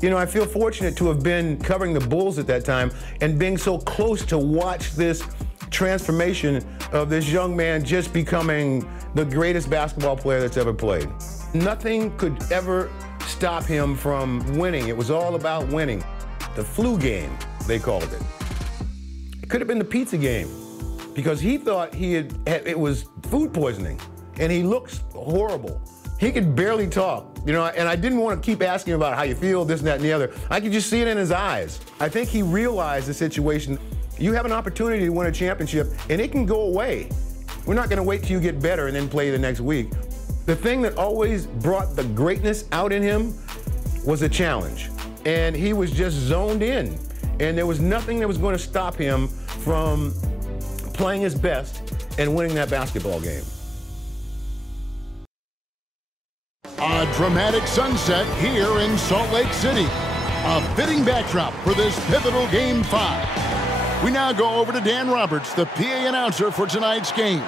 You know, I feel fortunate to have been covering the Bulls at that time and being so close to watch this transformation of this young man just becoming the greatest basketball player that's ever played. Nothing could ever stop him from winning. It was all about winning. The flu game, they called it. It could have been the pizza game because he thought it was food poisoning, and he looks horrible. He could barely talk, you know, and I didn't want to keep asking about how you feel, this and that and the other. I could just see it in his eyes. I think he realized the situation. You have an opportunity to win a championship, and it can go away. We're not going to wait till you get better and then play the next week. The thing that always brought the greatness out in him was a challenge, and he was just zoned in, and there was nothing that was going to stop him from playing his best and winning that basketball game. A dramatic sunset here in Salt Lake City. A fitting backdrop for this pivotal Game 5. We now go over to Dan Roberts, the PA announcer for tonight's game.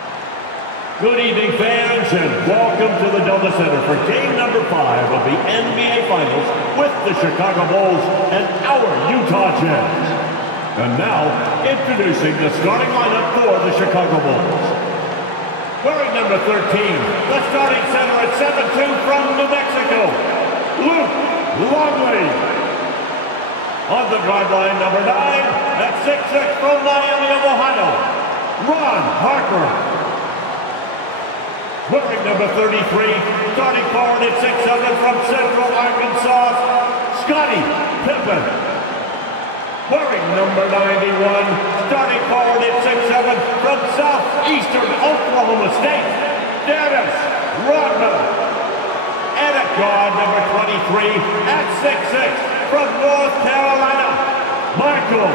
Good evening, fans, and welcome to the Doma Center for game number 5 of the NBA Finals with the Chicago Bulls and our Utah Jazz. And now, introducing the starting lineup for the Chicago Bulls. Wearing number 13, the starting center at 7'2" from New Mexico, Luke Longley. On the guard line, number 9, at 6'6" from Miami of Ohio, Ron Harper. Wearing number 33, starting forward at 6'7" from Central Arkansas, Scottie Pippen. Wearing number 91, starting forward at 6'7" from Southeastern Oklahoma State, Dennis Rodman. And at guard number 23 at 6'6" from North Carolina, Michael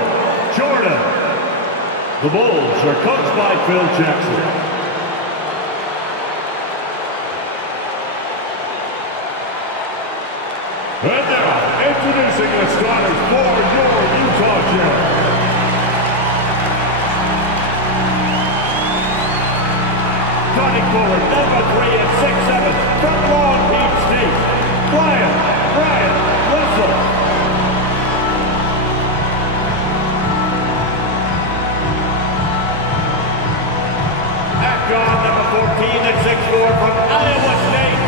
Jordan. The Bulls are coached by Phil Jackson. And now, introducing the starters for your Utah Jazz. Starting forward, number 3 at 6'7" from Long Beach State, Brian Russell. At guard, number 14 at 6'4" from Iowa State,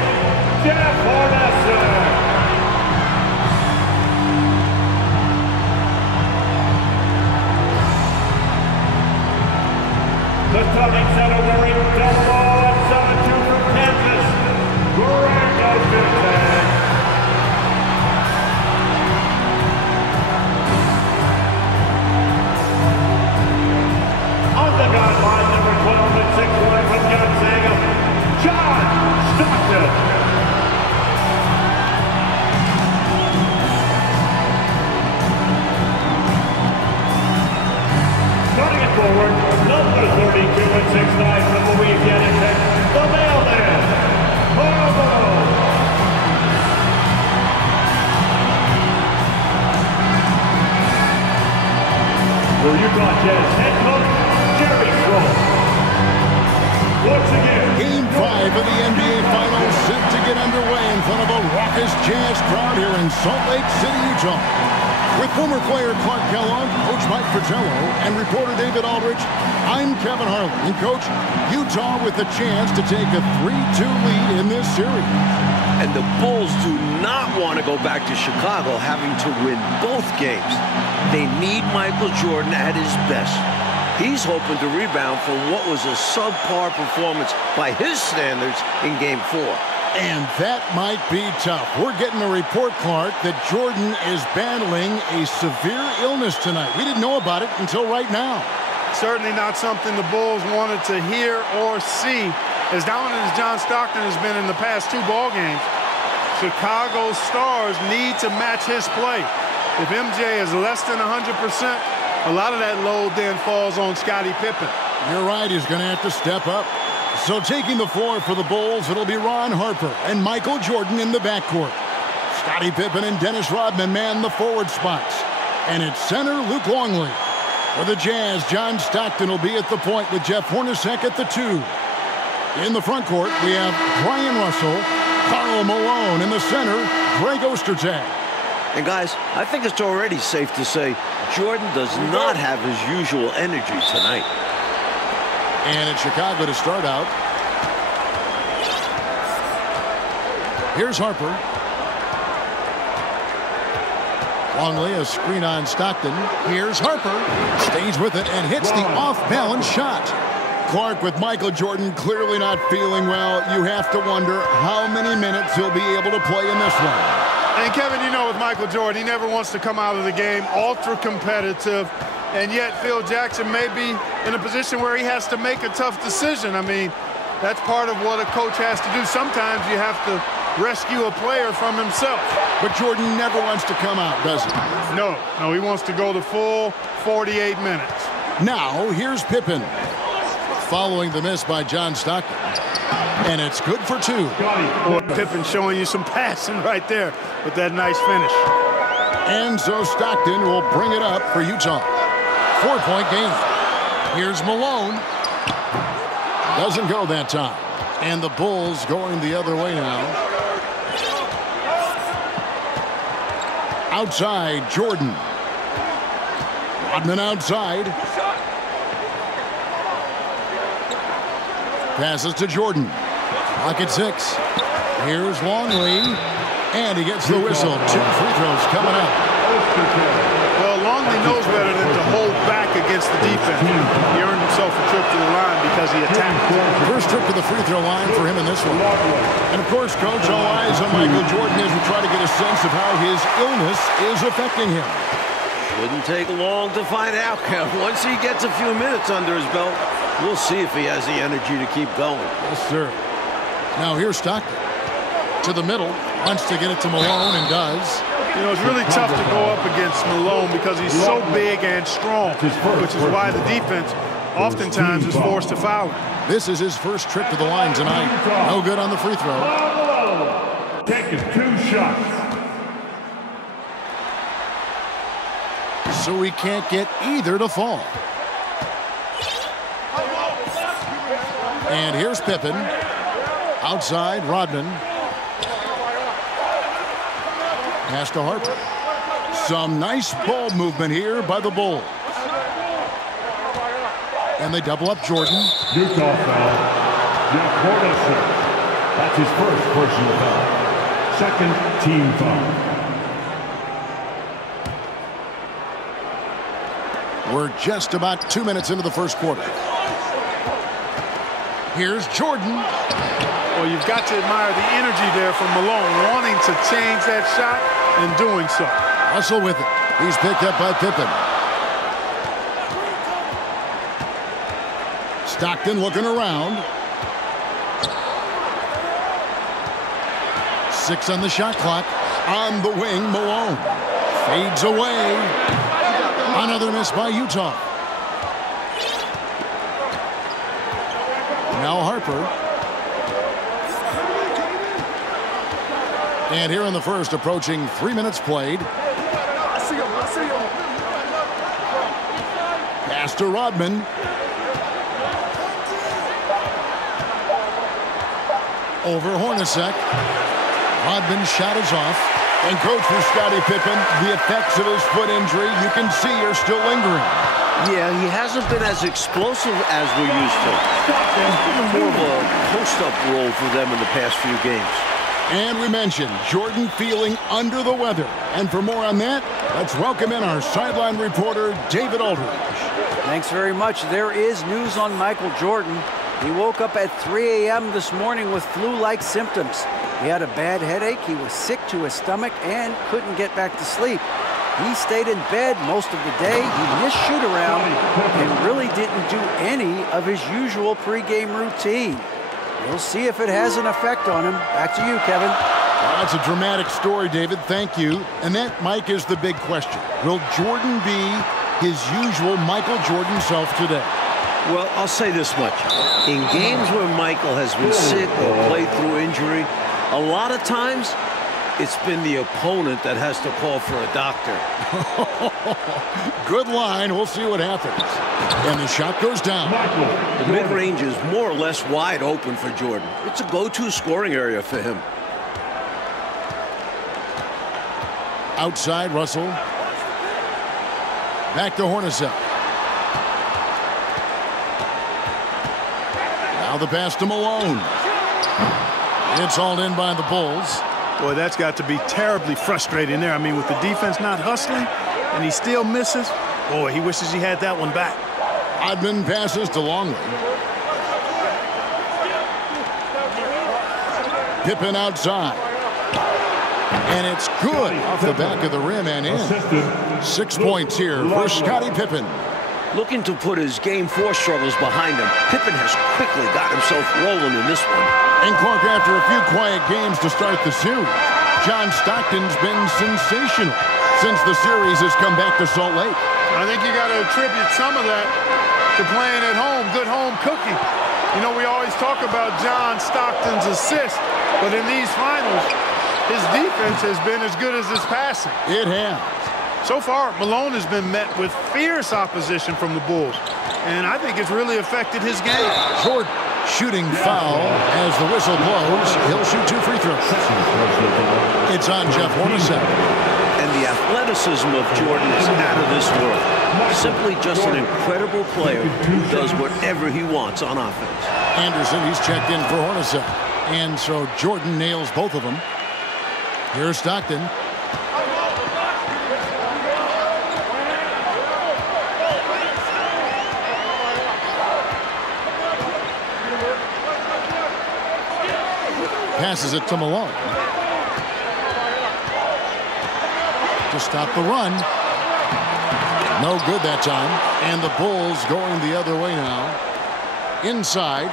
Jeff Hornacek. The starting center wearing double at 7'2" from Kansas, Greg Ostertag. On the guard line, number 12 at 6'1" from Gonzaga, John Stockton. Starting it forward, number 32 at 6'9" from Louisiana Tech, the mailman, Harbo. For Utah Jazz head coach, Jerry Sloan. Once again, Game 5 of the NBA Finals set to get underway in front of a raucous Jazz crowd here in Salt Lake City, Utah. With former player Clark Kellogg, Coach Mike Fratello, and reporter David Aldridge, I'm Kevin Harlan. And Coach, Utah with a chance to take a 3-2 lead in this series. And the Bulls do not want to go back to Chicago having to win both games. They need Michael Jordan at his best. He's hoping to rebound from what was a subpar performance by his standards in Game 4. And that might be tough. We're getting a report, Clark, that Jordan is battling a severe illness tonight. We didn't know about it until right now. Certainly not something the Bulls wanted to hear or see. As dominant as John Stockton has been in the past 2 ball games, Chicago's stars need to match his play. If MJ is less than 100%, a lot of that load then falls on Scottie Pippen. You're right, he's going to have to step up. So taking the floor for the Bulls, it'll be Ron Harper and Michael Jordan in the backcourt. Scottie Pippen and Dennis Rodman man the forward spots. And at center, Luke Longley. For the Jazz, John Stockton will be at the point with Jeff Hornacek at the 2. In the front court, we have Brian Russell, Karl Malone in the center, Greg Ostertag. And guys, I think it's already safe to say Jordan does not have his usual energy tonight. And it's Chicago to start out. Here's Harper. Longley, a screen on Stockton. Here's Harper. Stays with it and hits the off-balance shot. Clark, with Michael Jordan clearly not feeling well, you have to wonder how many minutes he'll be able to play in this one. And Kevin, you know, with Michael Jordan, he never wants to come out of the game ultra competitive, and yet Phil Jackson may be in a position where he has to make a tough decision. I mean, that's part of what a coach has to do. Sometimes you have to rescue a player from himself. But Jordan never wants to come out, does he? No, he wants to go the full 48 minutes. Now, here's Pippen. Following the miss by John Stockton. And it's good for 2. Boy, Pippen showing you some passing right there with that nice finish. And so Stockton will bring it up for Utah. 4-point game. Here's Malone. Doesn't go that time. And the Bulls going the other way now. Outside, Jordan. Rodman outside. Passes to Jordan. Clock at 6. Here's Longley. And he gets the whistle. 2 free throws coming up. Well, Longley knows better than to hold back against the defense. He earned himself a trip to the line because he attacked. First trip to the free throw line for him in this one. And, of course, Coach, all eyes on Michael Jordan as we try to get a sense of how his illness is affecting him. Wouldn't take long to find out. Once he gets a few minutes under his belt, we'll see if he has the energy to keep going. Yes, sir. Now here's Stockton. To the middle. Wants to get it to Malone and does. You know, it's really tough to go up against Malone because he's so big and strong, which is why the defense oftentimes is forced to foul him. This is his first trip to the line tonight. No good on the free throw. Taking 2 shots. So he can't get either to fall. And here's Pippen. Outside, Rodman. Pass to Harper. Some nice ball movement here by the Bulls. And they double up Jordan. Utah foul. That's his first personal foul. Second team foul. We're just about 2 minutes into the first quarter. Here's Jordan. Well, you've got to admire the energy there from Malone, wanting to change that shot and doing so. Russell with it. He's picked up by Pippen. Stockton looking around. 6 on the shot clock. On the wing, Malone. Fades away. Another miss by Utah. Now Harper. And here in the first, approaching 3 minutes played. Pass to Rodman. Over Hornacek. Rodman's shot is off. And coach, for Scottie Pippen, the effects of his foot injury, you can see, are still lingering. Yeah, he hasn't been as explosive as we're used to. He's been more of a post-up role for them in the past few games. And we mentioned Jordan feeling under the weather. And for more on that, let's welcome in our sideline reporter, David Aldridge. Thanks very much. There is news on Michael Jordan. He woke up at 3 a.m. this morning with flu-like symptoms. He had a bad headache, he was sick to his stomach, and couldn't get back to sleep. He stayed in bed most of the day. He missed shoot-around and really didn't do any of his usual pregame routine. We'll see if it has an effect on him. Back to you, Kevin. Well, that's a dramatic story, David. Thank you. And that, Mike, is the big question. Will Jordan be his usual Michael Jordan self today? Well, I'll say this much. In games where Michael has been sick or played through injury, a lot of times it's been the opponent that has to call for a doctor. Good line. We'll see what happens. And the shot goes down. The mid-range is more or less wide open for Jordan. It's a go-to scoring area for him. Outside, Russell. Back to Hornacek. Now the pass to Malone. It's hauled in by the Bulls. Boy, that's got to be terribly frustrating there. I mean, with the defense not hustling and he still misses, boy, he wishes he had that one back. Rodman passes to Longley. Pippen outside. And it's good off the back of the rim and in. 6 points here for Scottie Pippen. Looking to put his Game 4 struggles behind him, Pippen has quickly got himself rolling in this one. And Clark, after a few quiet games to start the series, John Stockton's been sensational since the series has come back to Salt Lake. I think you got to attribute some of that to playing at home, good home cooking. You know, we always talk about John Stockton's assist, but in these finals, his defense has been as good as his passing. It has. So far, Malone has been met with fierce opposition from the Bulls, and I think it's really affected his game. Jordan shooting foul as the whistle blows. He'll shoot 2 free throws. It's on Jeff Hornacek. And the athleticism of Jordan is out of this world. Simply just an incredible player who does whatever he wants on offense. Anderson, he's checked in for Hornacek. And so Jordan nails both of them. Here's Stockton. Passes it to Malone. To stop the run. No good that time. And the Bulls going the other way now. Inside.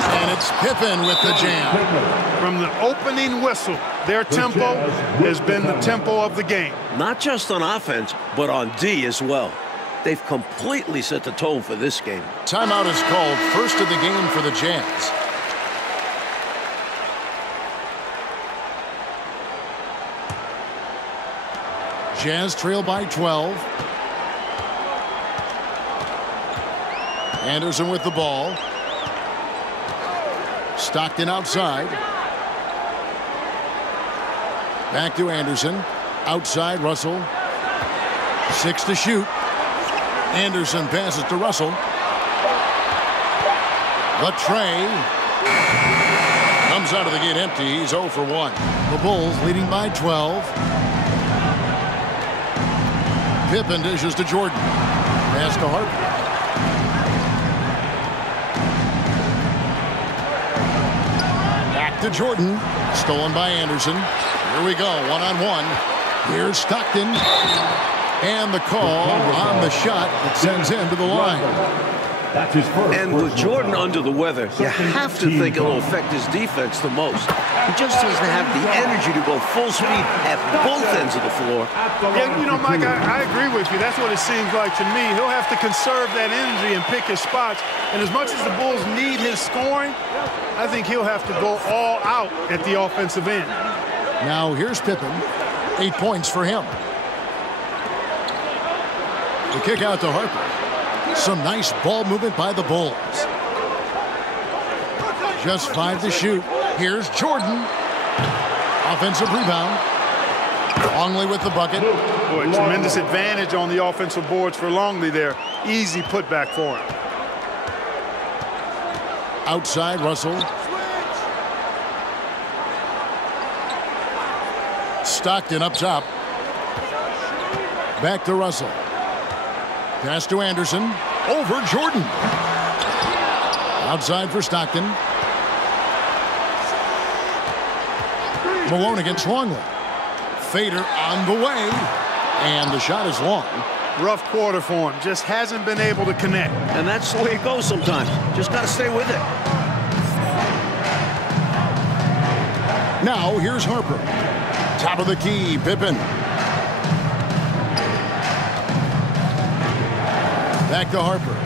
And it's Pippen with the jam. From the opening whistle, their tempo has been the tempo of the game. Not just on offense, but on D as well. They've completely set the tone for this game. Timeout is called. First of the game for the Jazz. Jazz trail by 12. Anderson with the ball. Stockton outside. Back to Anderson. Outside, Russell. 6 to shoot. Anderson passes to Russell. The tray. Comes out of the gate empty. He's 0 for 1. The Bulls leading by 12. Pippen dishes to Jordan. Pass to Harper. Back to Jordan. Stolen by Anderson. Here we go, one-on-one. Here's Stockton. And the call on the shot that sends him to the line. That's his first. And with Jordan under the weather, you have to think it'll affect his defense the most. He just doesn't have the energy to go full speed at both ends of the floor. Yeah, you know, Mike, I agree with you. That's what it seems like to me. He'll have to conserve that energy and pick his spots. And as much as the Bulls need his scoring, I think he'll have to go all out at the offensive end. Now here's Pippen. 8 points for him. The kick out to Harper. Some nice ball movement by the Bulls. Just 5 to shoot. Here's Jordan. Offensive rebound. Longley with the bucket. Boy, tremendous advantage on the offensive boards for Longley there. Easy putback for him. Outside, Russell. Stockton up top. Back to Russell. Pass to Anderson. Over Jordan. Outside for Stockton. Malone against Longley. Fader on the way. And the shot is long. Rough quarter for him. Just hasn't been able to connect. And that's the way it goes sometimes. Just got to stay with it. Now here's Harper. Top of the key, Pippen. Back to Harper.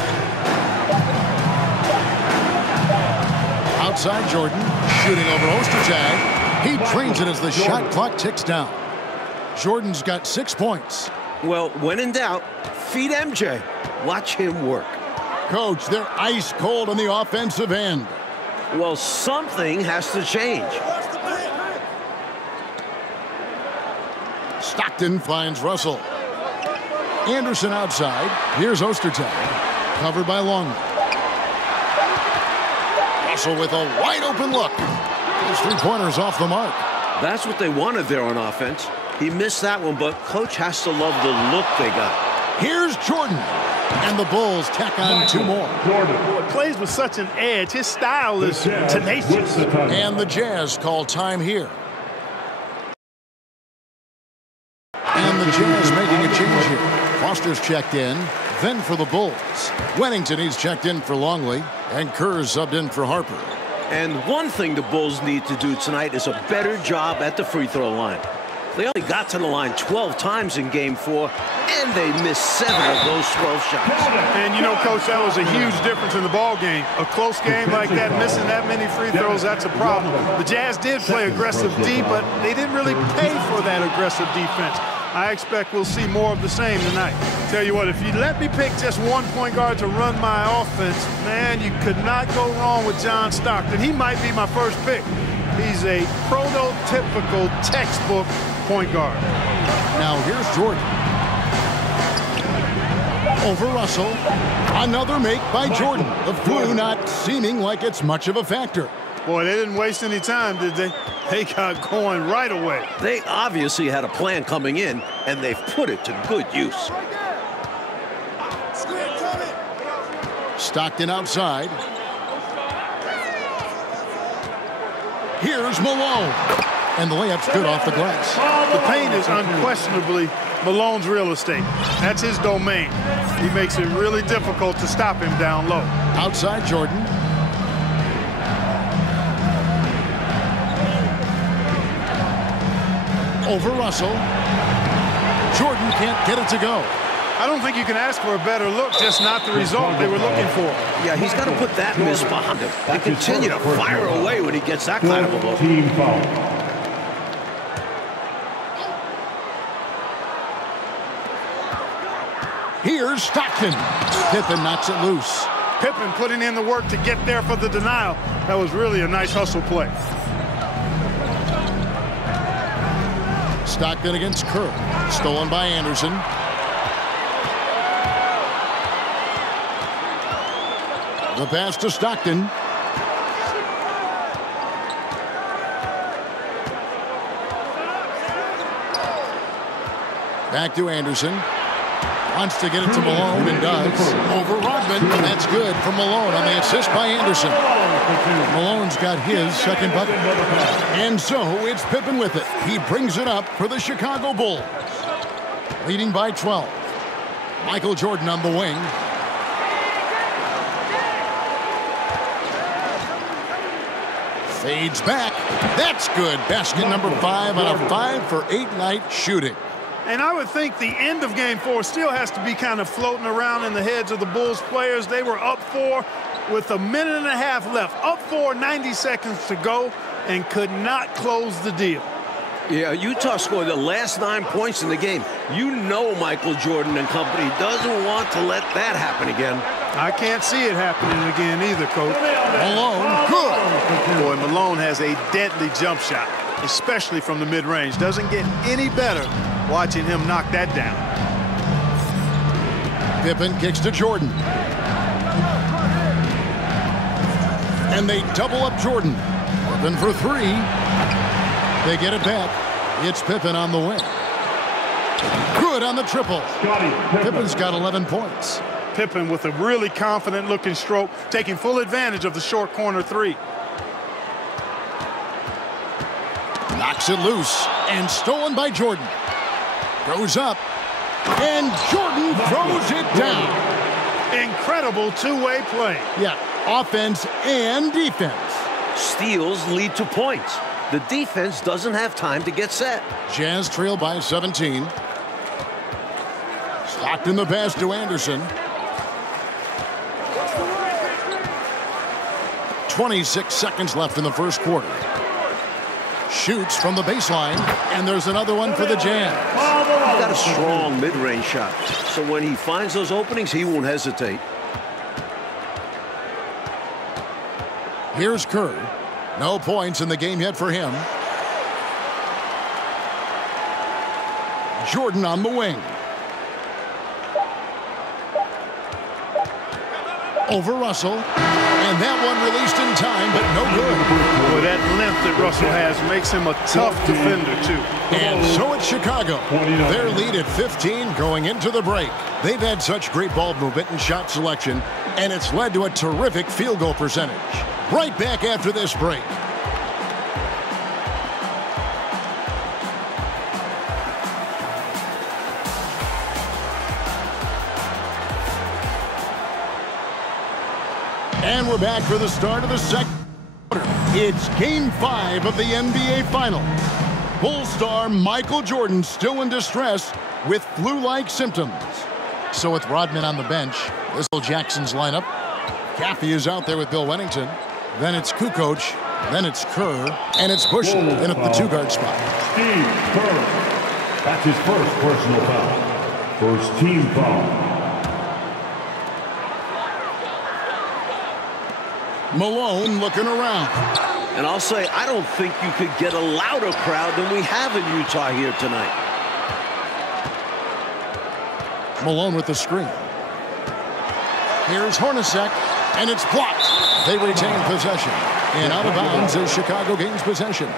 Outside Jordan. Shooting over Ostertag. He trains it as the shot clock ticks down. Jordan's got 6 points. Well, when in doubt, feed MJ. Watch him work. Coach, they're ice cold on the offensive end. Well, something has to change. Stockton finds Russell. Anderson outside. Here's Ostertag. Covered by Longley. Russell with a wide open look. His three-pointers off the mark. That's what they wanted there on offense. He missed that one, but coach has to love the look they got. Here's Jordan. And the Bulls tack on two more. Jordan plays with such an edge. His style is tenacious. And the Jazz call time here. And the Jazz making a change here. Foster's checked in. Then for the Bulls. Wennington, he's checked in for Longley. And Kerr's subbed in for Harper. And one thing the Bulls need to do tonight is a better job at the free throw line. They only got to the line 12 times in Game 4, and they missed 7 of those 12 shots. And, you know, Coach, that was a huge difference in the ball game. A close game like that, missing that many free throws, that's a problem. The Jazz did play aggressive D, but they didn't really pay for that aggressive defense. I expect we'll see more of the same tonight. Tell you what, if you let me pick just one point guard to run my offense, man, you could not go wrong with John Stockton. He might be my first pick. He's a prototypical textbook point guard. Now here's Jordan. Over Russell. Another make by Jordan. The flu not seeming like it's much of a factor. Boy, they didn't waste any time, did they? They got going right away. They obviously had a plan coming in, and they've put it to good use. Stockton outside. Here's Malone. And the layup's good off the glass. The paint is unquestionably Malone's real estate. That's his domain. He makes it really difficult to stop him down low. Outside Jordan. Over Russell. Jordan can't get it to go. I don't think you can ask for a better look, just not the result they were looking for. Yeah, he's got to put that miss behind him and continue to fire away when he gets that kind of a look. Team foul. Here's Stockton. Pippen knocks it loose. Pippen putting in the work to get there for the denial. That was really a nice hustle play. Stockton against Kerr. Stolen by Anderson. The pass to Stockton. Back to Anderson. Wants to get it to Malone and does. Over Rodman. That's good for Malone on the assist by Anderson. Malone's got his second bucket. And so it's Pippen with it. He brings it up for the Chicago Bulls. Leading by 12. Michael Jordan on the wing. Fades back. That's good. Basket number 5 on a 5-for-8 night shooting. And I would think the end of Game 4 still has to be kind of floating around in the heads of the Bulls players. They were up 4 with a minute and a half left. Up 4, 90 seconds to go, and could not close the deal. Yeah, Utah scored the last 9 points in the game. You know Michael Jordan and company doesn't want to let that happen again. I can't see it happening again either, Coach. Malone, good. Boy, Malone has a deadly jump shot, especially from the mid-range. Doesn't get any better watching him knock that down. Pippen kicks to Jordan. And they double up Jordan. Pippen for 3. They get it back. It's Pippen on the wing. Good on the triple. Pippen's got 11 points. Pippen with a really confident-looking stroke, taking full advantage of the short corner 3. Knocks it loose. And stolen by Jordan. Goes up, and Jordan throws it down. Incredible two-way play. Yeah, offense and defense. Steals lead to points. The defense doesn't have time to get set. Jazz trail by 17. Stockton the pass to Anderson. 26 seconds left in the first quarter. Shoots from the baseline, and there's another one for the Jazz. He's got a strong mid-range shot, so when he finds those openings, he won't hesitate. Here's Kerr. No points in the game yet for him. Jordan on the wing. Over Russell. And that one released in time, but no good. Boy, that length that Russell has makes him a tough defender, too. And so it's Chicago. Their lead at 15 going into the break. They've had such great ball movement and shot selection, and it's led to a terrific field goal percentage. Right back after this break. And we're back for the start of the second quarter. It's Game 5 of the NBA Finals. Bulls star Michael Jordan still in distress with flu-like symptoms. So with Rodman on the bench, this is Jackson's lineup. Caffey is out there with Bill Wennington. Then it's Kukoc. Then it's Kerr. And it's Bush in at the two-guard spot. Steve Kerr. That's his first personal foul. First team foul. Malone looking around. And I'll say, I don't think you could get a louder crowd than we have in Utah here tonight. Malone with the screen. Here's Hornacek, and it's blocked. They retain possession. And out of bounds as Chicago gains possession.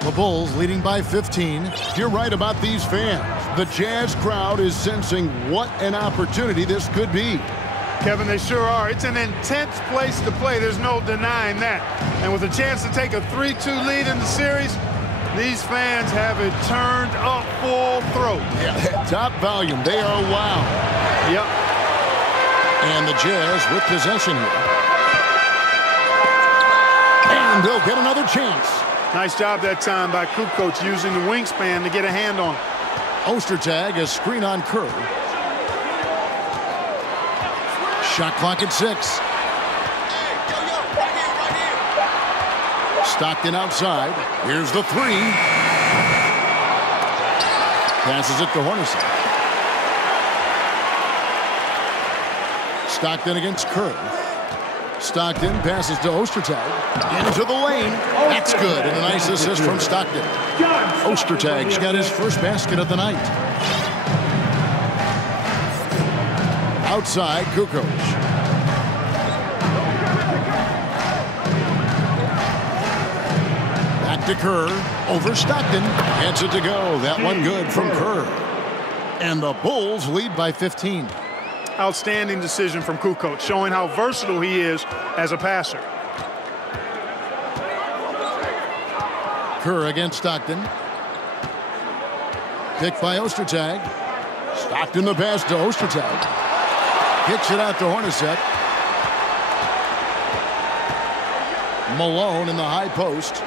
The Bulls leading by 15. You're right about these fans. The Jazz crowd is sensing what an opportunity this could be. Kevin, they sure are. It's an intense place to play. There's no denying that. And with a chance to take a 3-2 lead in the series, these fans have it turned up full throat. Yeah, top volume. They are loud. Yep. And the Jazz with possession here. And they'll get another chance. Nice job that time by Kukoc using the wingspan to get a hand on it. Ostertag, a screen on Kerr. Shot clock at 6. Stockton outside. Here's the 3. Passes it to Hornacek. Stockton against Kerr. Stockton passes to Ostertag. Into the lane. That's good. And a nice assist from Stockton. Ostertag's got his first basket of the night. Outside, Kukoc. Back to Kerr. Over Stockton. Gets it to go. That one good from Kerr. And the Bulls lead by 15. Outstanding decision from Kukoc, showing how versatile he is as a passer. Kerr against Stockton. Picked by Ostertag. Stockton the pass to Ostertag. Kicks it out to Hornacek. Malone in the high post.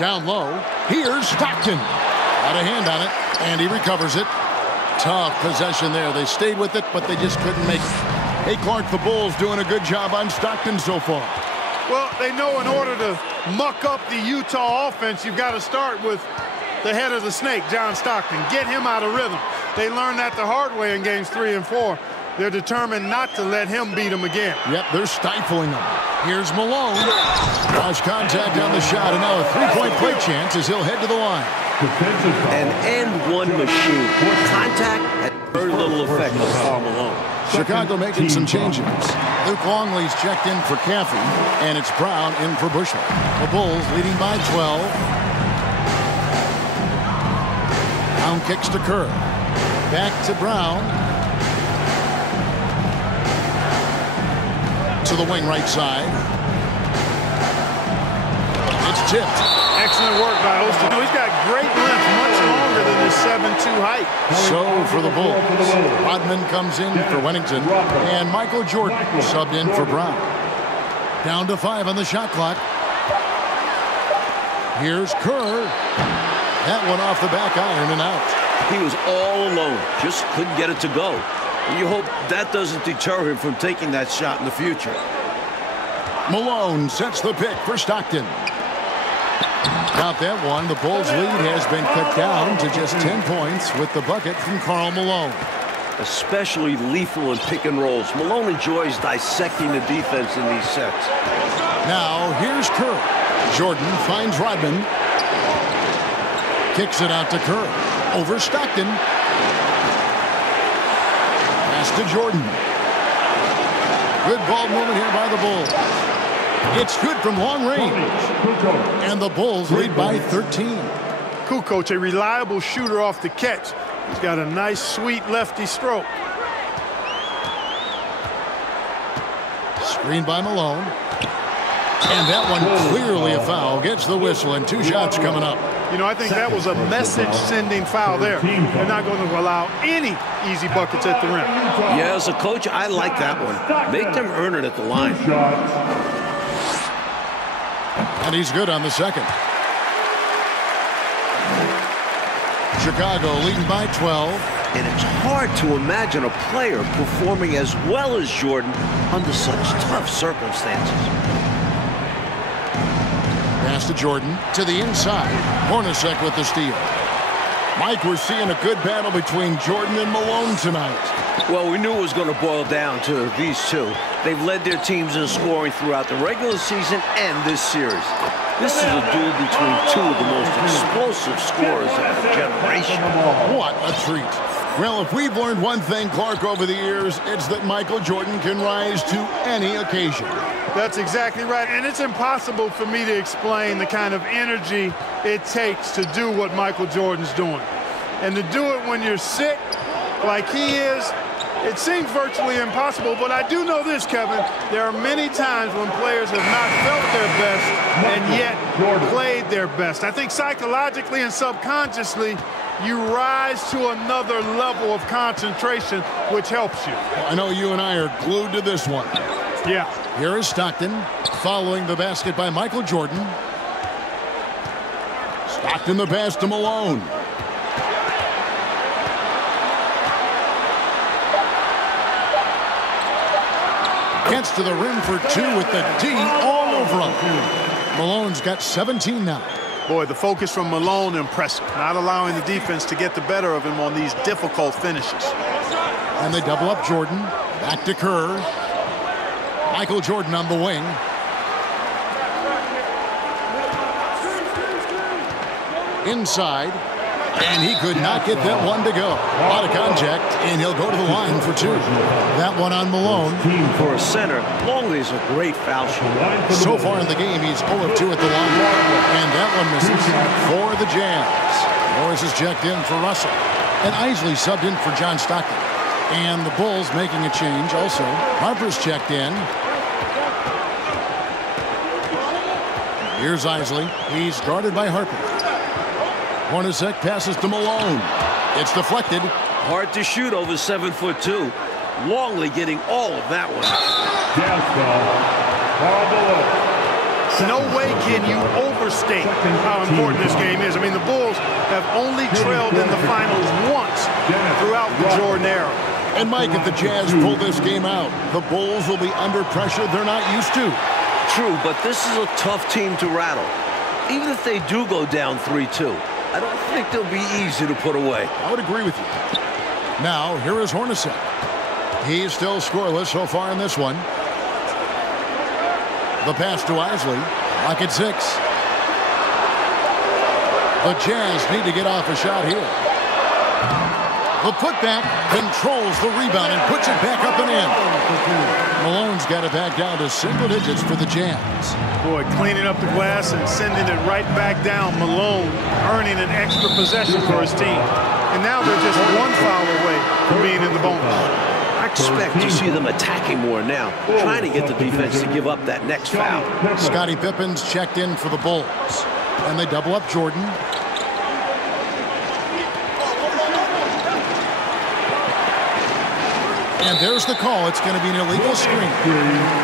Down low. Here's Stockton. Got a hand on it, and he recovers it. Tough possession there. They stayed with it, but they just couldn't make it. Hey, Clark, the Bulls doing a good job on Stockton so far. Well, they know in order to muck up the Utah offense, you've got to start with the head of the snake, John Stockton. Get him out of rhythm. They learned that the hard way in games 3 and 4. They're determined not to let him beat them again. Yep, they're stifling them. Here's Malone. Lost contact on the shot, and now a three-point play chance as he'll head to the line. An and-one machine. Contact had very little effect on Karl Malone. Chicago making some changes. Luke Longley's checked in for Caffey, and it's Brown in for Bushel. The Bulls leading by 12. Brown kicks to Kerr. Back to Brown. To the wing right side. It's tipped. Excellent work by Ostertag. He's got great length, much longer than his 7'2" height. So for the Bulls, Rodman comes in for Wennington, and Michael Jordan subbed in for Brown. Down to 5 on the shot clock. Here's Kerr. That one off the back iron and out. He was all alone, just couldn't get it to go. And you hope that doesn't deter him from taking that shot in the future. Malone sets the pick for Stockton. Not that one. The Bulls' lead has been cut down to just 10 points with the bucket from Karl Malone. Especially lethal in pick and rolls. Malone enjoys dissecting the defense in these sets. Now, here's Kerr. Jordan finds Rodman. Kicks it out to Kerr. Over Stockton. Pass to Jordan. Good ball movement here by the Bulls. It's good from long range. And the Bulls lead by 13. Kukoc, a reliable shooter off the catch. He's got a nice, sweet lefty stroke. Screen by Malone. And that one clearly a foul. Gets the whistle and 2 shots coming up. You know, I think that was a message-sending foul there. They're not going to allow any easy buckets at the rim. Yeah, as a coach, I like that one. Make them earn it at the line. And he's good on the second. Chicago leading by 12. And it's hard to imagine a player performing as well as Jordan under such tough circumstances. Pass to Jordan to the inside. Hornacek with the steal. Mike, we're seeing a good battle between Jordan and Malone tonight. Well, we knew it was going to boil down to these two. They've led their teams in scoring throughout the regular season and this series. This is a duel between two of the most explosive scorers of the generation. What a treat. Well, if we've learned one thing, Clark, over the years, it's that Michael Jordan can rise to any occasion. That's exactly right. And it's impossible for me to explain the kind of energy it takes to do what Michael Jordan's doing. And to do it when you're sick like he is, it seems virtually impossible. But I do know this, Kevin. There are many times when players have not felt their best and yet played their best. I think psychologically and subconsciously, you rise to another level of concentration, which helps you. Well, I know you and I are glued to this one. Yeah. Here is Stockton following the basket by Michael Jordan. Stockton the pass to Malone. Gets to the rim for 2 with the D all over him. Malone's got 17 now. Boy, the focus from Malone impressive. Not allowing the defense to get the better of him on these difficult finishes. And they double up Jordan. Back to Kerr. Michael Jordan on the wing. Inside. And he could not get that one to go. A lot of contact, and he'll go to the line for 2. That one on Malone. For a center, Longley's a great foul shooter. So far in the game, he's 0 of 2 at the line. And that one misses for the Jazz. Morris is checked in for Russell. And Isley subbed in for John Stockton. And the Bulls making a change also. Harper's checked in. Here's Isley. He's guarded by Harper. Hornacek passes to Malone. It's deflected. Hard to shoot over 7'2". Longley getting all of that one. No way can you overstate how important this game is. I mean, the Bulls have only trailed in the finals once throughout the Jordan era. And Mike, if the Jazz pull this game out, the Bulls will be under pressure they're not used to. True, but this is a tough team to rattle. Even if they do go down 3-2, I don't think they'll be easy to put away. I would agree with you. Now, here is Hornacek. He's still scoreless so far in this one. The pass to Isley. Lock at 6. The Jazz need to get off a shot here. The putback controls the rebound and puts it back up and in. Malone's got it back down to single digits for the Jazz. Boy, cleaning up the glass and sending it right back down. Malone earning an extra possession for his team. And now they're just 1 foul away from being in the bonus. I expect to see them attacking more now, trying to get the defense to give up that next foul. Scottie Pippen's checked in for the Bulls. And they double up Jordan. And there's the call. It's going to be an illegal screen.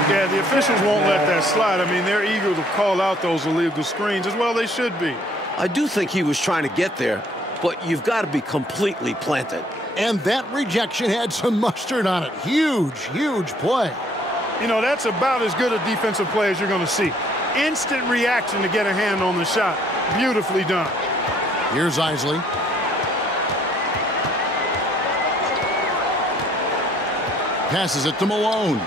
Yeah, the officials won't let that slide. I mean, they're eager to call out those illegal screens. As well, they should be. I do think he was trying to get there, but you've got to be completely planted. And that rejection had some mustard on it. Huge, huge play. You know, that's about as good a defensive play as you're going to see. Instant reaction to get a hand on the shot. Beautifully done. Here's Isley. Passes it to Malone.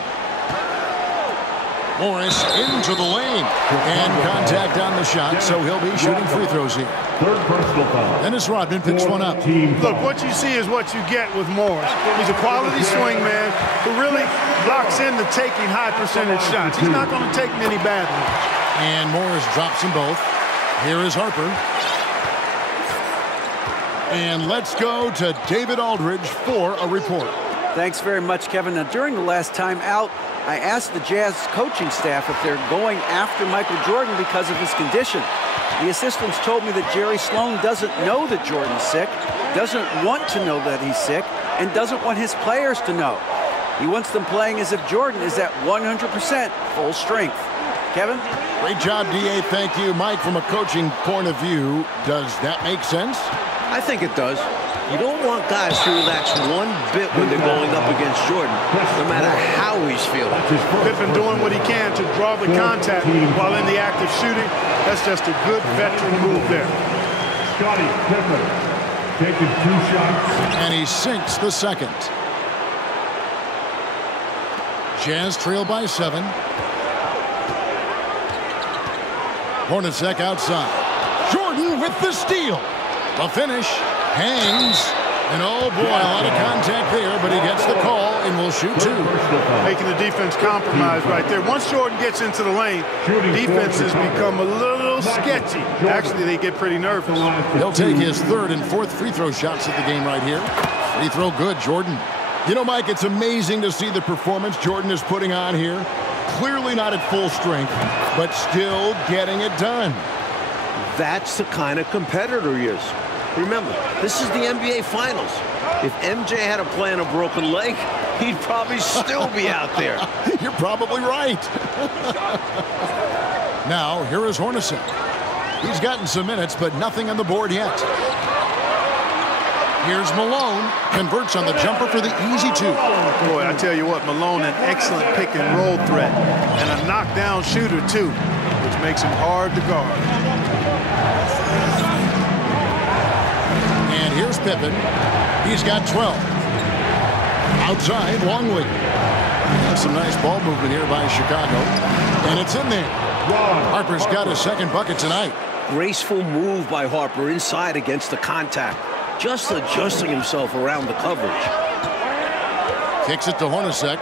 Morris into the lane. And contact on the shot, so he'll be shooting free throws here. Third personal foul. Dennis Rodman picks one up. Look, what you see is what you get with Morris. He's a quality swing man who really locks into taking high percentage shots. He's not going to take many bad ones. And Morris drops them both. Here is Harper. And let's go to David Aldridge for a report. Thanks very much, Kevin. Now, during the last time out, I asked the Jazz coaching staff if they're going after Michael Jordan because of his condition. The assistants told me that Jerry Sloan doesn't know that Jordan's sick, doesn't want to know that he's sick, and doesn't want his players to know. He wants them playing as if Jordan is at 100% full strength. Kevin? Great job, D.A. Thank you. Mike, from a coaching point of view, does that make sense? I think it does. You don't want guys to relax one bit when they're going up against Jordan, no matter how he's feeling. Pippen doing what he can to draw the contact while in the act of shooting. That's just a good veteran move there. Scottie Pippen taking 2 shots. And he sinks the second. Jazz trail by 7. Hornacek outside. Jordan with the steal. The finish. Hangs. And oh boy, a lot of contact there, but he gets the call and will shoot 2. Making the defense compromise right there. Once Jordan gets into the lane, defenses become a little sketchy. Actually, they get pretty nervous. He'll take his 3rd and 4th free throw shots of the game right here. Free throw good, Jordan. You know, Mike, it's amazing to see the performance Jordan is putting on here. Clearly not at full strength, but still getting it done. That's the kind of competitor he is. Remember, this is the NBA Finals. If MJ had to play on a broken leg, he'd probably still be out there. You're probably right. Now, here is Hornacek. He's gotten some minutes, but nothing on the board yet. Here's Malone. Converts on the jumper for the easy 2. Boy, I tell you what, Malone, an excellent pick and roll threat. And a knockdown shooter, too, which makes him hard to guard. And here's Pippen. He's got 12. Outside, Longley. That's some nice ball movement here by Chicago. And it's in there. Harper's got his 2nd bucket tonight. Graceful move by Harper inside against the contact. Just adjusting himself around the coverage. Kicks it to Hornacek.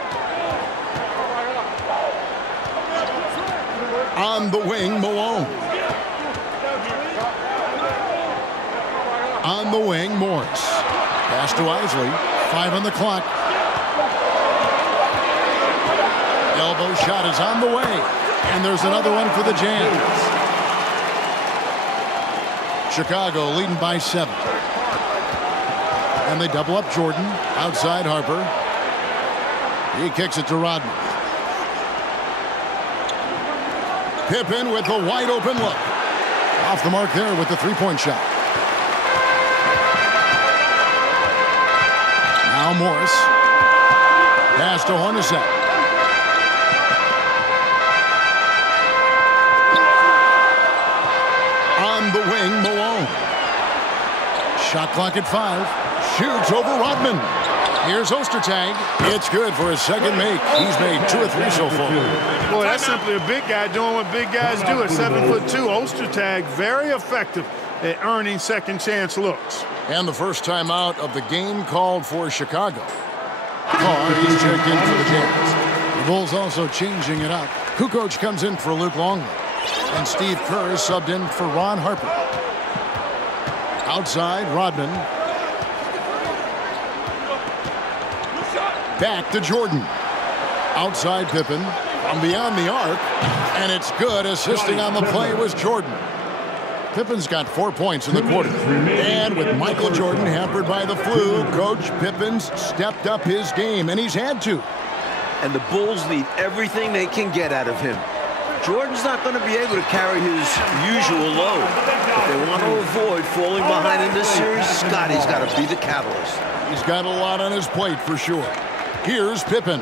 On the wing, Malone. On the wing, Morris. Pass to Isley. 5 on the clock. Elbow shot is on the way. And there's another one for the Jazz. Chicago leading by 7. And they double up Jordan. Outside Harper. He kicks it to Rodman. Pippen with the wide open look. Off the mark there with the 3-point shot. Now Morris. Pass to Hornacek. On the wing, Malone. Shot clock at 5. Shoots over Rodman. Here's Ostertag. It's good for his 2nd make. He's made 2 or 3 so far. Boy, that's simply a big guy doing what big guys do at 7'2". Ostertag, very effective at earning 2nd chance looks. And the first time out of the game called for Chicago. Carr, he's checked in for the Jazz. The Bulls also changing it up. Kukoc comes in for Luke Longley. And Steve Kerr is subbed in for Ron Harper. Outside, Rodman. Back to Jordan. Outside Pippen. From beyond the arc. And it's good. Assisting on the play was Jordan. Pippen's got 4 points in the quarter. And with Michael Jordan hampered by the flu, Coach Pippen's stepped up his game, and he's had to. And the Bulls need everything they can get out of him. Jordan's not going to be able to carry his usual load. If they want to avoid falling behind in this series, Scottie's got to be the catalyst. He's got a lot on his plate for sure. Here's Pippen.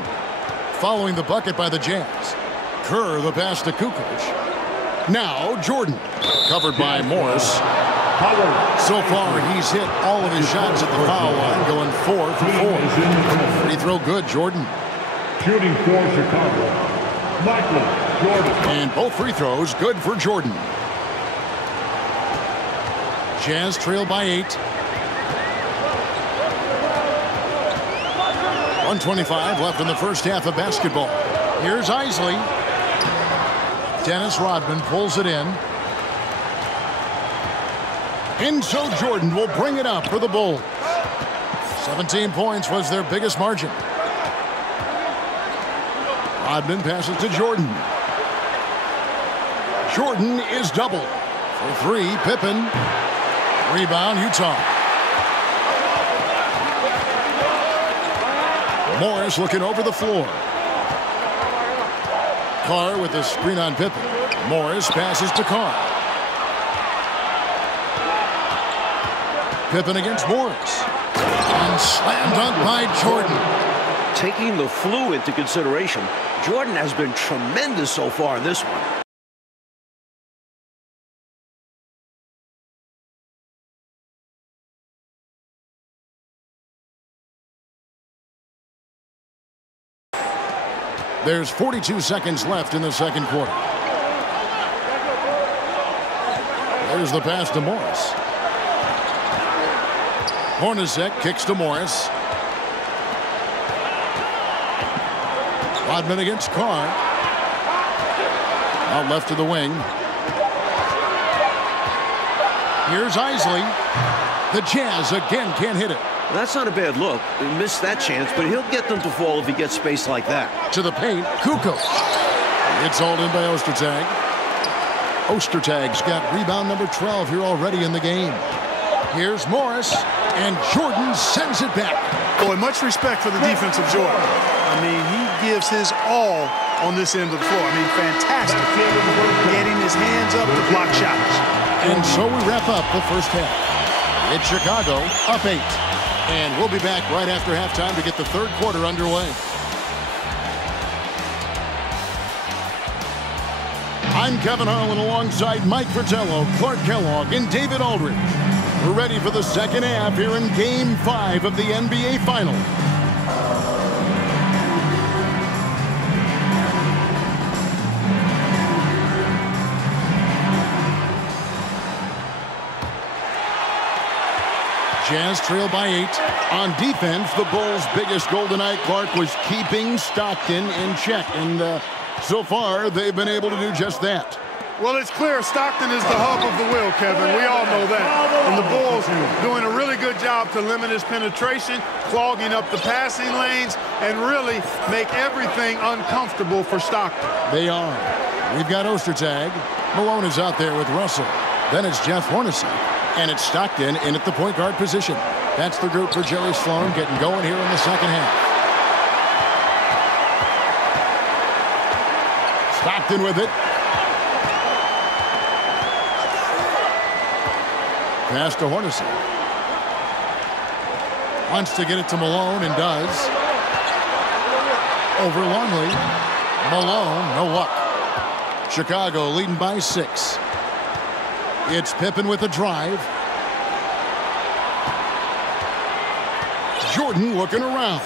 Following the bucket by the Jazz. Kerr the pass to Kukoc. Now Jordan. Covered by Morris. So far, he's hit all of his shots at the foul line, going 4 for 4. Free throw good, Jordan. Shooting for Chicago, Michael Jordan. And both free throws good for Jordan. Jazz trail by 8. 1:25 left in the first half of basketball. Here's Isley. Dennis Rodman pulls it in. And so Jordan will bring it up for the Bulls. 17 points was their biggest margin. Rodman passes to Jordan. Jordan is double. For 3, Pippen. Rebound, Utah. Morris looking over the floor. Carr with the screen on Pippen. Morris passes to Carr. Pippen against Morris. And slam dunk by Jordan. Taking the flu into consideration, Jordan has been tremendous so far in this one. There's 42 seconds left in the second quarter. There's the pass to Morris. Hornacek kicks to Morris. Rodman against Carr. Out left to the wing. Here's Isley. The Jazz again can't hit it. That's not a bad look. He missed that chance, but he'll get them to fall if he gets space like that. To the paint, Kukoc. It's hauled in by Ostertag. Ostertag's got rebound number 12 here already in the game. Here's Morris, and Jordan sends it back. Boy, much respect for the defense of Jordan. I mean, he gives his all on this end of the floor. I mean, fantastic. Getting his hands up to block shots. And so we wrap up the first half. It's Chicago up 8. And we'll be back right after halftime to get the third quarter underway. I'm Kevin Harlan alongside Mike Fratello, Clark Kellogg, and David Aldridge. We're ready for the second half here in Game 5 of the NBA Finals. Jazz trail by 8. On defense, the Bulls' biggest goal tonight, Clark, was keeping Stockton in check. And so far, they've been able to do just that. Well, it's clear Stockton is the hub of the wheel, Kevin. We all know that. And the Bulls doing a really good job to limit his penetration, clogging up the passing lanes, and really make everything uncomfortable for Stockton. They are. We've got Ostertag. Malone is out there with Russell. Then it's Jeff Hornacek. And it's Stockton in at the point guard position. That's the group for Jerry Sloan getting going here in the second half. Stockton with it. Pass to Hornacek. Wants to get it to Malone and does. Over Longley. Malone, no luck. Chicago leading by 6. It's Pippen with a drive. Jordan looking around.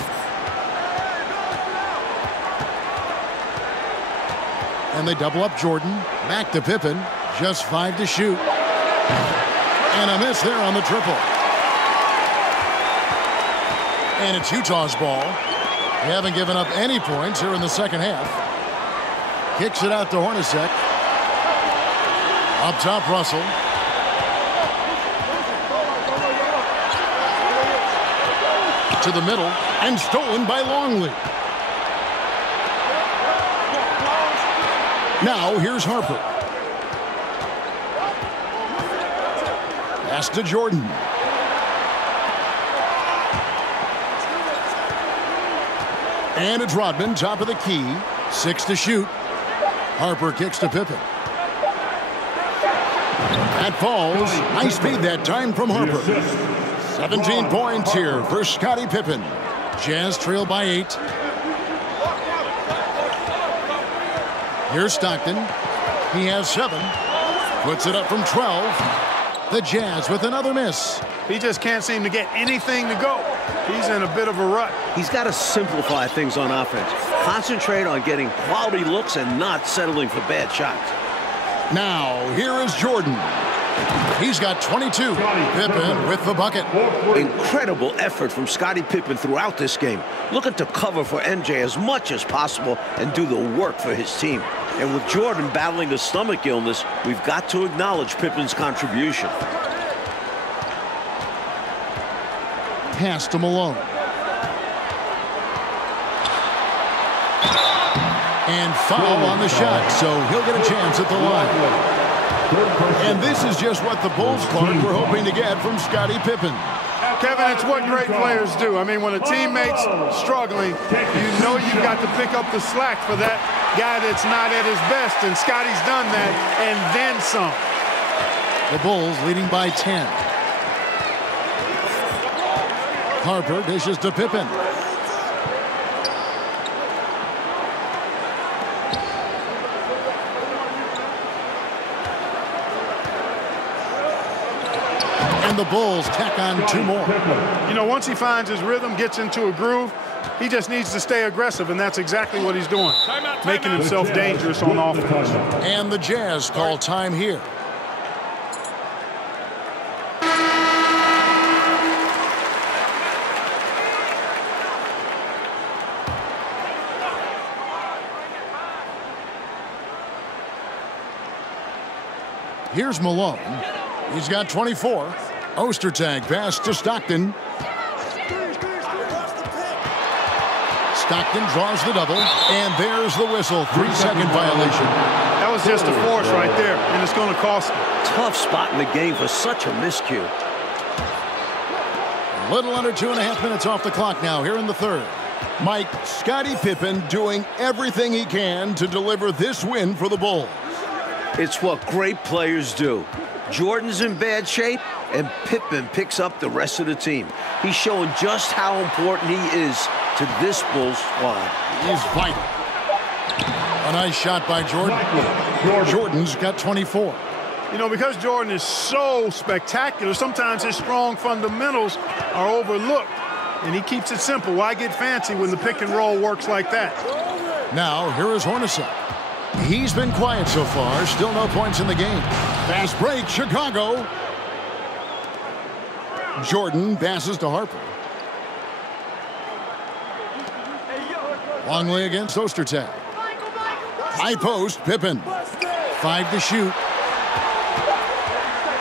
And they double up Jordan. Back to Pippen. Just 5 to shoot. And a miss there on the triple. And it's Utah's ball. They haven't given up any points here in the second half. Kicks it out to Hornacek. Up top, Russell. To the middle, and stolen by Longley. Now, here's Harper. Pass to Jordan. And it's Rodman, top of the key. 6 to shoot. Harper kicks to Pippen. That falls. Nice speed that time from Harper. 17 points here for Scottie Pippen. Jazz trail by 8. Here's Stockton. He has 7. Puts it up from 12. The Jazz with another miss. He just can't seem to get anything to go. He's in a bit of a rut. He's got to simplify things on offense. Concentrate on getting quality looks and not settling for bad shots. Now, here is Jordan. He's got 22. Pippen with the bucket. Incredible effort from Scottie Pippen throughout this game, looking to cover for MJ as much as possible and do the work for his team. And with Jordan battling a stomach illness, we've got to acknowledge Pippen's contribution. Pass to Malone. And foul on the shot, so he'll get a chance at the line. And this is just what the Bulls, Clark, were hoping to get from Scottie Pippen. Kevin, it's what great players do. I mean, when a teammate's struggling, you know you've got to pick up the slack for that guy that's not at his best, and Scottie's done that, and then some. The Bulls leading by 10. Harper dishes to Pippen. And the Bulls tack on 2 more. You know, once he finds his rhythm, gets into a groove, he just needs to stay aggressive, and that's exactly what he's doing, making himself dangerous on offense. And the Jazz call time here. Here's Malone. He's got 24. Ostertag pass to Stockton. Stockton draws the double, and there's the whistle. 3-second violation. That was just a force right there, and it's going to cost him. Tough spot in the game for such a miscue. A little under 2.5 minutes off the clock now here in the third. Mike, Scottie Pippen doing everything he can to deliver this win for the Bulls. It's what great players do. Jordan's in bad shape, and Pippen picks up the rest of the team. He's showing just how important he is to this Bulls squad. He's vital. A nice shot by Jordan. Jordan's got 24. You know, because Jordan is so spectacular, sometimes his strong fundamentals are overlooked, and he keeps it simple. Why get fancy when the pick and roll works like that? Now, here is Hornacek. He's been quiet so far. Still no points in the game. Fast break, Chicago. Jordan passes to Harper. Longley against Ostertag. High post, Pippen. 5 to shoot.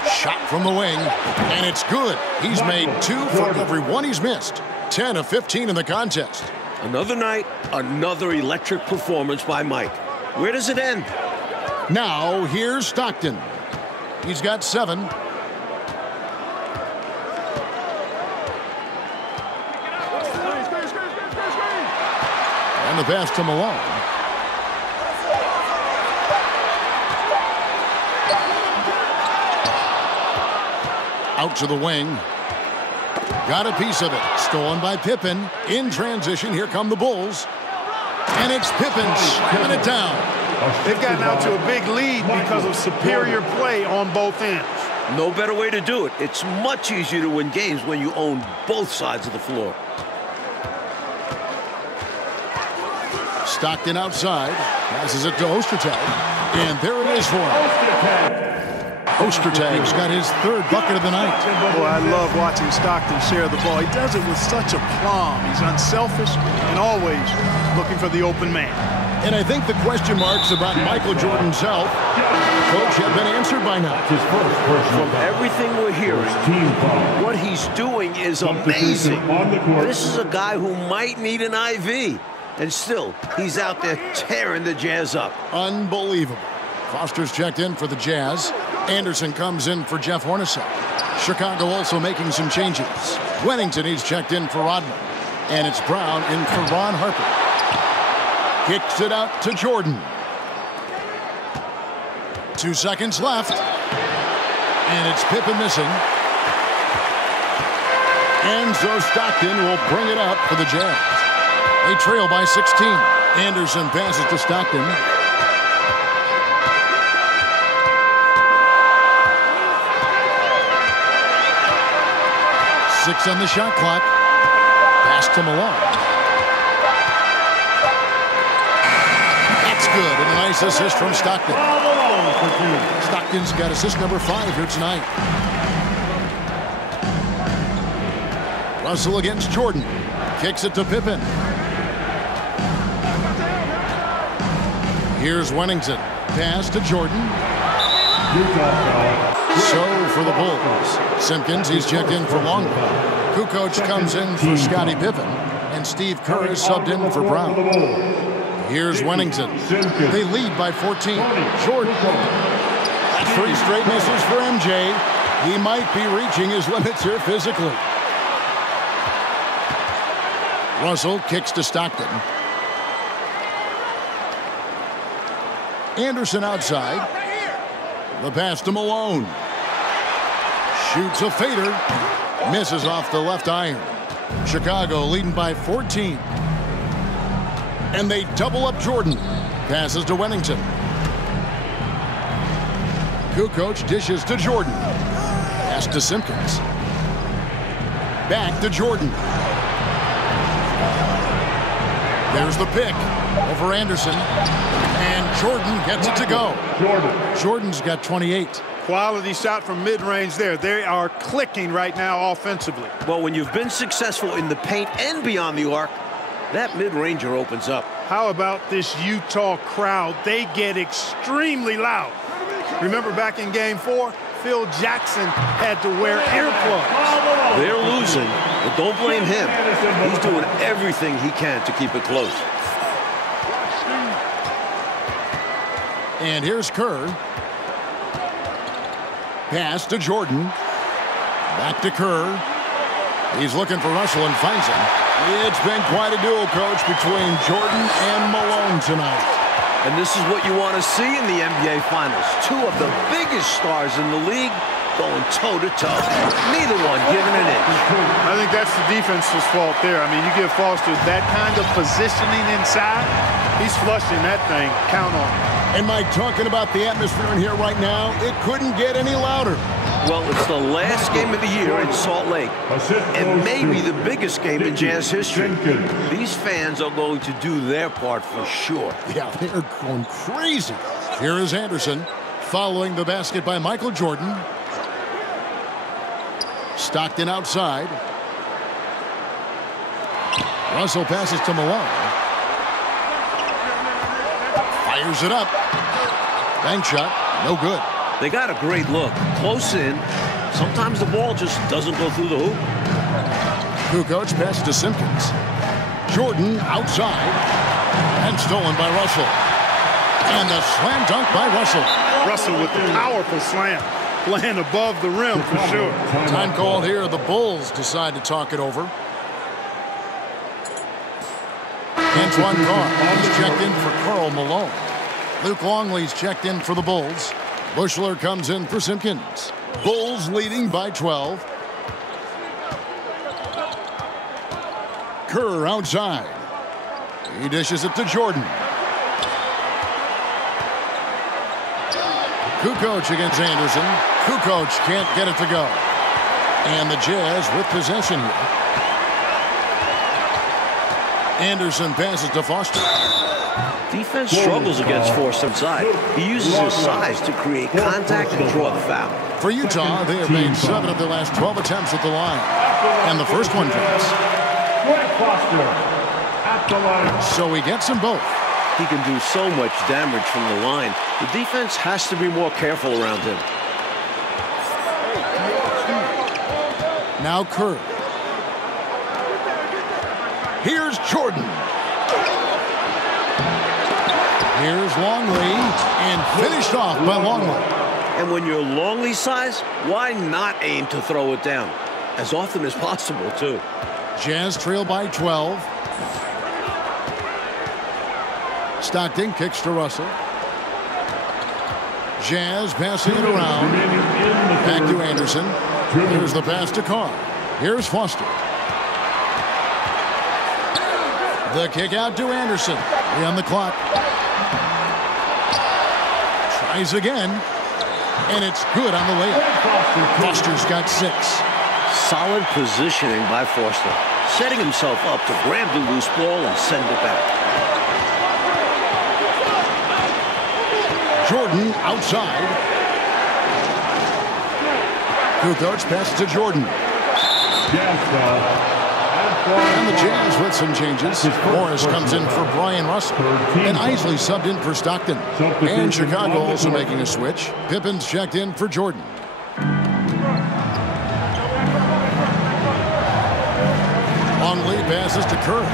Shot from the wing, and it's good. He's made 2 for every 1 he's missed. 10 of 15 in the contest. Another night, another electric performance by Mike. Where does it end? Now, here's Stockton. He's got 7. And the pass to Malone. Out to the wing. Got a piece of it. Stolen by Pippen. In transition, here come the Bulls. And it's Pippen slamming it down. They've gotten out to a big lead because of superior play on both ends. No better way to do it. It's much easier to win games when you own both sides of the floor. Stockton outside. Passes it to Ostertag. And there it is for him. Ostertag's got his 3rd bucket of the night. Boy, I love watching Stockton share the ball. He does it with such a plum. He's unselfish and always looking for the open man. And I think the question marks about Michael Jordan's health, Coach, have been answered by now. From everything we're hearing, what he's doing is amazing. This is a guy who might need an IV. And still, he's out there tearing the Jazz up. Unbelievable. Foster's checked in for the Jazz. Anderson comes in for Jeff Hornacek. Chicago also making some changes. Wennington, he's checked in for Rodman. And it's Brown in for Ron Harper. Kicks it out to Jordan. 2 seconds left. And it's Pippen missing. And so Stockton will bring it up for the Jazz. They trail by 16. Anderson passes to Stockton. Six on the shot clock. Pass to Malone. good, and a nice assist from Stockton. Stockton's got assist number 5 here tonight. Russell against Jordan. Kicks it to Pippen. Here's Wennington. Pass to Jordan. So for the Bulls, Simpkins, he's checked in for Longley. Kukoc comes in for Scottie Pippen, and Steve Kerr is subbed in for Brown. Here's Wennington. They lead by 14. Jordan. That's 3 straight misses for MJ. He might be reaching his limits here physically. Russell kicks to Stockton. Anderson outside. The pass to Malone. Shoots a fader. Misses off the left iron. Chicago leading by 14. And they double up Jordan. Passes to Wennington. Kukoc dishes to Jordan. Pass to Simpkins. Back to Jordan. There's the pick over Anderson. And Jordan gets it to go. Jordan's got 28. Quality shot from mid-range there. They are clicking right now offensively. Well, when you've been successful in the paint and beyond the arc, that mid-ranger opens up. How about this Utah crowd? They get extremely loud. Remember back in Game 4, Phil Jackson had to wear earplugs. They're losing, but don't blame him. He's doing everything he can to keep it close. And here's Kerr. Pass to Jordan. Back to Kerr. He's looking for Russell and finds him. It's been quite a duel, Coach, between Jordan and Malone tonight. And this is what you want to see in the NBA Finals. 2 of the biggest stars in the league going toe-to-toe. Neither one giving an inch. I think that's the defense's fault there. I mean, you give Foster that kind of positioning inside, he's flushing that thing. Count on it. And Mike, talking about the atmosphere in here right now, it couldn't get any louder. Well, it's the last game of the year in Salt Lake, and maybe the biggest game in Jazz history. These fans are going to do their part for sure. Yeah, they're going crazy. Here is Anderson following the basket by Michael Jordan. Stockton outside. Russell passes to Malone. Fires it up. Bank shot, no good. They got a great look. Close in. Sometimes the ball just doesn't go through the hoop. Kukoc passes to Simpkins. Jordan outside. And stolen by Russell. And the slam dunk by Russell. Russell with the powerful slam. Playing above the rim for sure. Time call here. The Bulls decide to talk it over. Antoine Carr is checked in for Karl Malone. Luke Longley's checked in for the Bulls. Bushler comes in for Simpkins. Bulls leading by 12. Kerr outside. He dishes it to Jordan. Kukoc against Anderson. Kukoc can't get it to go. And the Jazz with possession here. Anderson passes to Foster. Defense struggles against Force inside. He uses his size to create contact and draw the foul. For Utah, they have made 7 of their last 12 attempts at the line. And the first one drops. So he gets them both. He can do so much damage from the line. The defense has to be more careful around him. Now Kerr. Here's Jordan. Here's Longley, and finished off by Longley. And when you're Longley's size, why not aim to throw it down? As often as possible, too. Jazz trail by 12. Stockton kicks to Russell. Jazz passing it around. Back to Anderson. Here's the pass to Carr. Here's Foster. The kick out to Anderson. 3 on the clock. Tries again. And it's good on the layup. Foster's got 6. Solid positioning by Foster. Setting himself up to grab the loose ball and send it back. Jordan outside. Kukoc passes to Jordan. And the Jazz with some changes. Morris comes in for Brian Russell. And Isley subbed in for Stockton. And Chicago also making a switch. Pippen's checked in for Jordan. Long lead passes to Kerr.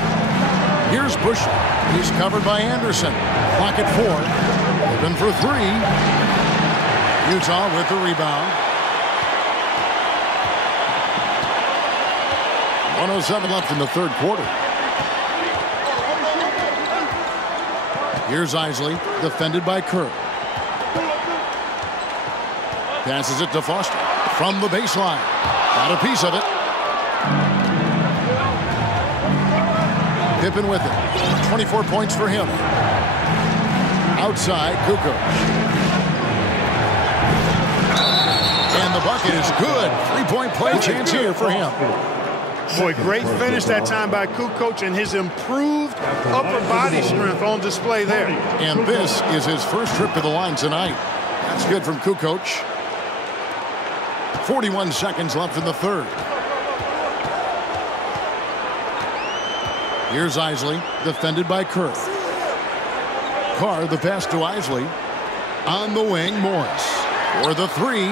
Here's Bush. He's covered by Anderson. Clock at 4. Pippen for 3. Utah with the rebound. 1:07 left in the third quarter. Here's Isley, defended by Kerr. Passes it to Foster from the baseline. Got a piece of it. Pippen with it. 24 points for him. Outside, Kukoc. And the bucket is good. Three-point play chance here for him. Boy, great finish that time by Kukoc, and his improved upper body strength on display there. And this is his first trip to the line tonight. That's good from Kukoc. 41 seconds left in the third. Here's Isley, defended by Kerr. Carr, the pass to Isley. On the wing, Morris. For the 3.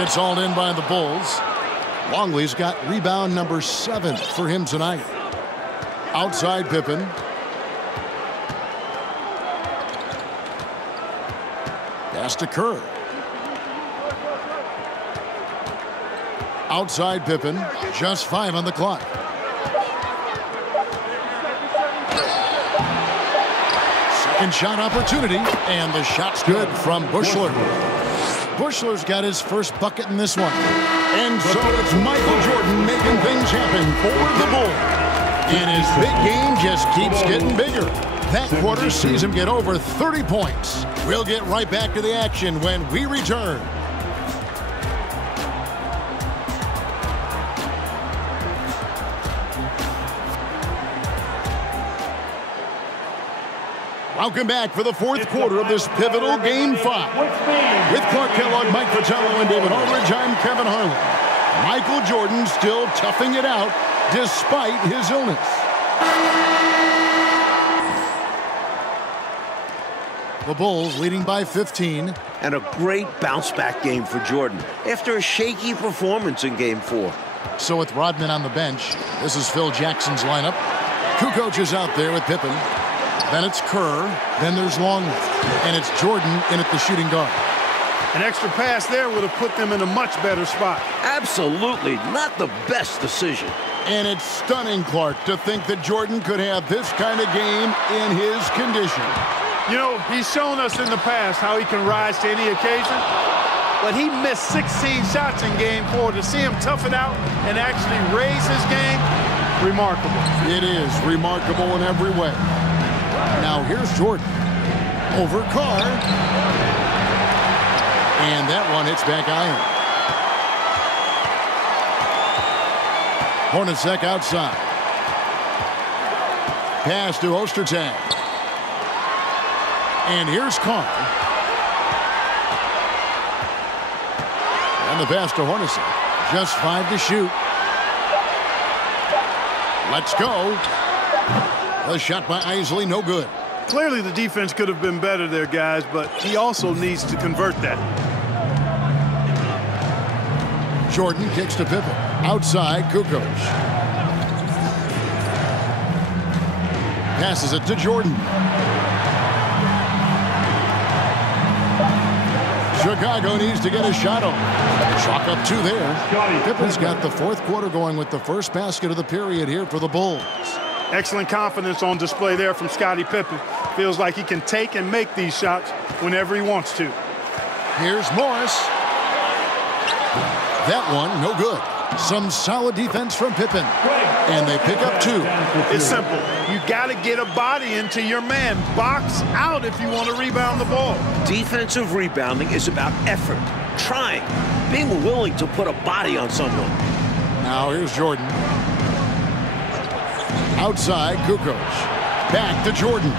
It's hauled in by the Bulls. Longley's got rebound number 7 for him tonight. Outside Pippen. Pass to Kerr. Outside Pippen. Just 5 on the clock. Second shot opportunity. And the shot's good from Buechler. Buechler's got his first bucket in this one. And so it's Michael Jordan making things happen for the Bulls. And his big game just keeps getting bigger. That quarter sees him get over 30 points. We'll get right back to the action when we return. Welcome back for the fourth quarter of this pivotal Game 5. With Clark Kellogg, Mike Fratello, and David Aldridge, I'm Kevin Harlan. Michael Jordan still toughing it out despite his illness. The Bulls leading by 15. And a great bounce-back game for Jordan after a shaky performance in Game 4. So with Rodman on the bench, this is Phil Jackson's lineup. Kukoc is out there with Pippen. Then it's Kerr. Then there's Longley. And it's Jordan in at the shooting guard. An extra pass there would have put them in a much better spot. Absolutely not the best decision. And it's stunning, Clark, to think that Jordan could have this kind of game in his condition. You know, he's shown us in the past how he can rise to any occasion. But he missed 16 shots in Game 4. To see him tough it out and actually raise his game, remarkable. It is remarkable in every way. Now here's Jordan. Over Carr. And that one hits back iron. Hornacek outside. Pass to Ostertag. And here's Carr. And the pass to Hornacek. Just 5 to shoot. Let's go. A shot by Isley, no good. Clearly the defense could have been better there, guys, but he also needs to convert that. Jordan kicks to Pippen. Outside, Kukoc. Passes it to Jordan. Chicago needs to get a shot on. Chalk up 2 there. Pippen's got the fourth quarter going with the first basket of the period here for the Bulls. Excellent confidence on display there from Scottie Pippen. Feels like he can take and make these shots whenever he wants to. Here's Morris. That one, no good. Some solid defense from Pippen. And they pick up 2. It's simple. You got to get a body into your man. Box out if you want to rebound the ball. Defensive rebounding is about effort, trying, being willing to put a body on someone. Now here's Jordan. Outside, Kukoc. Back to Jordan.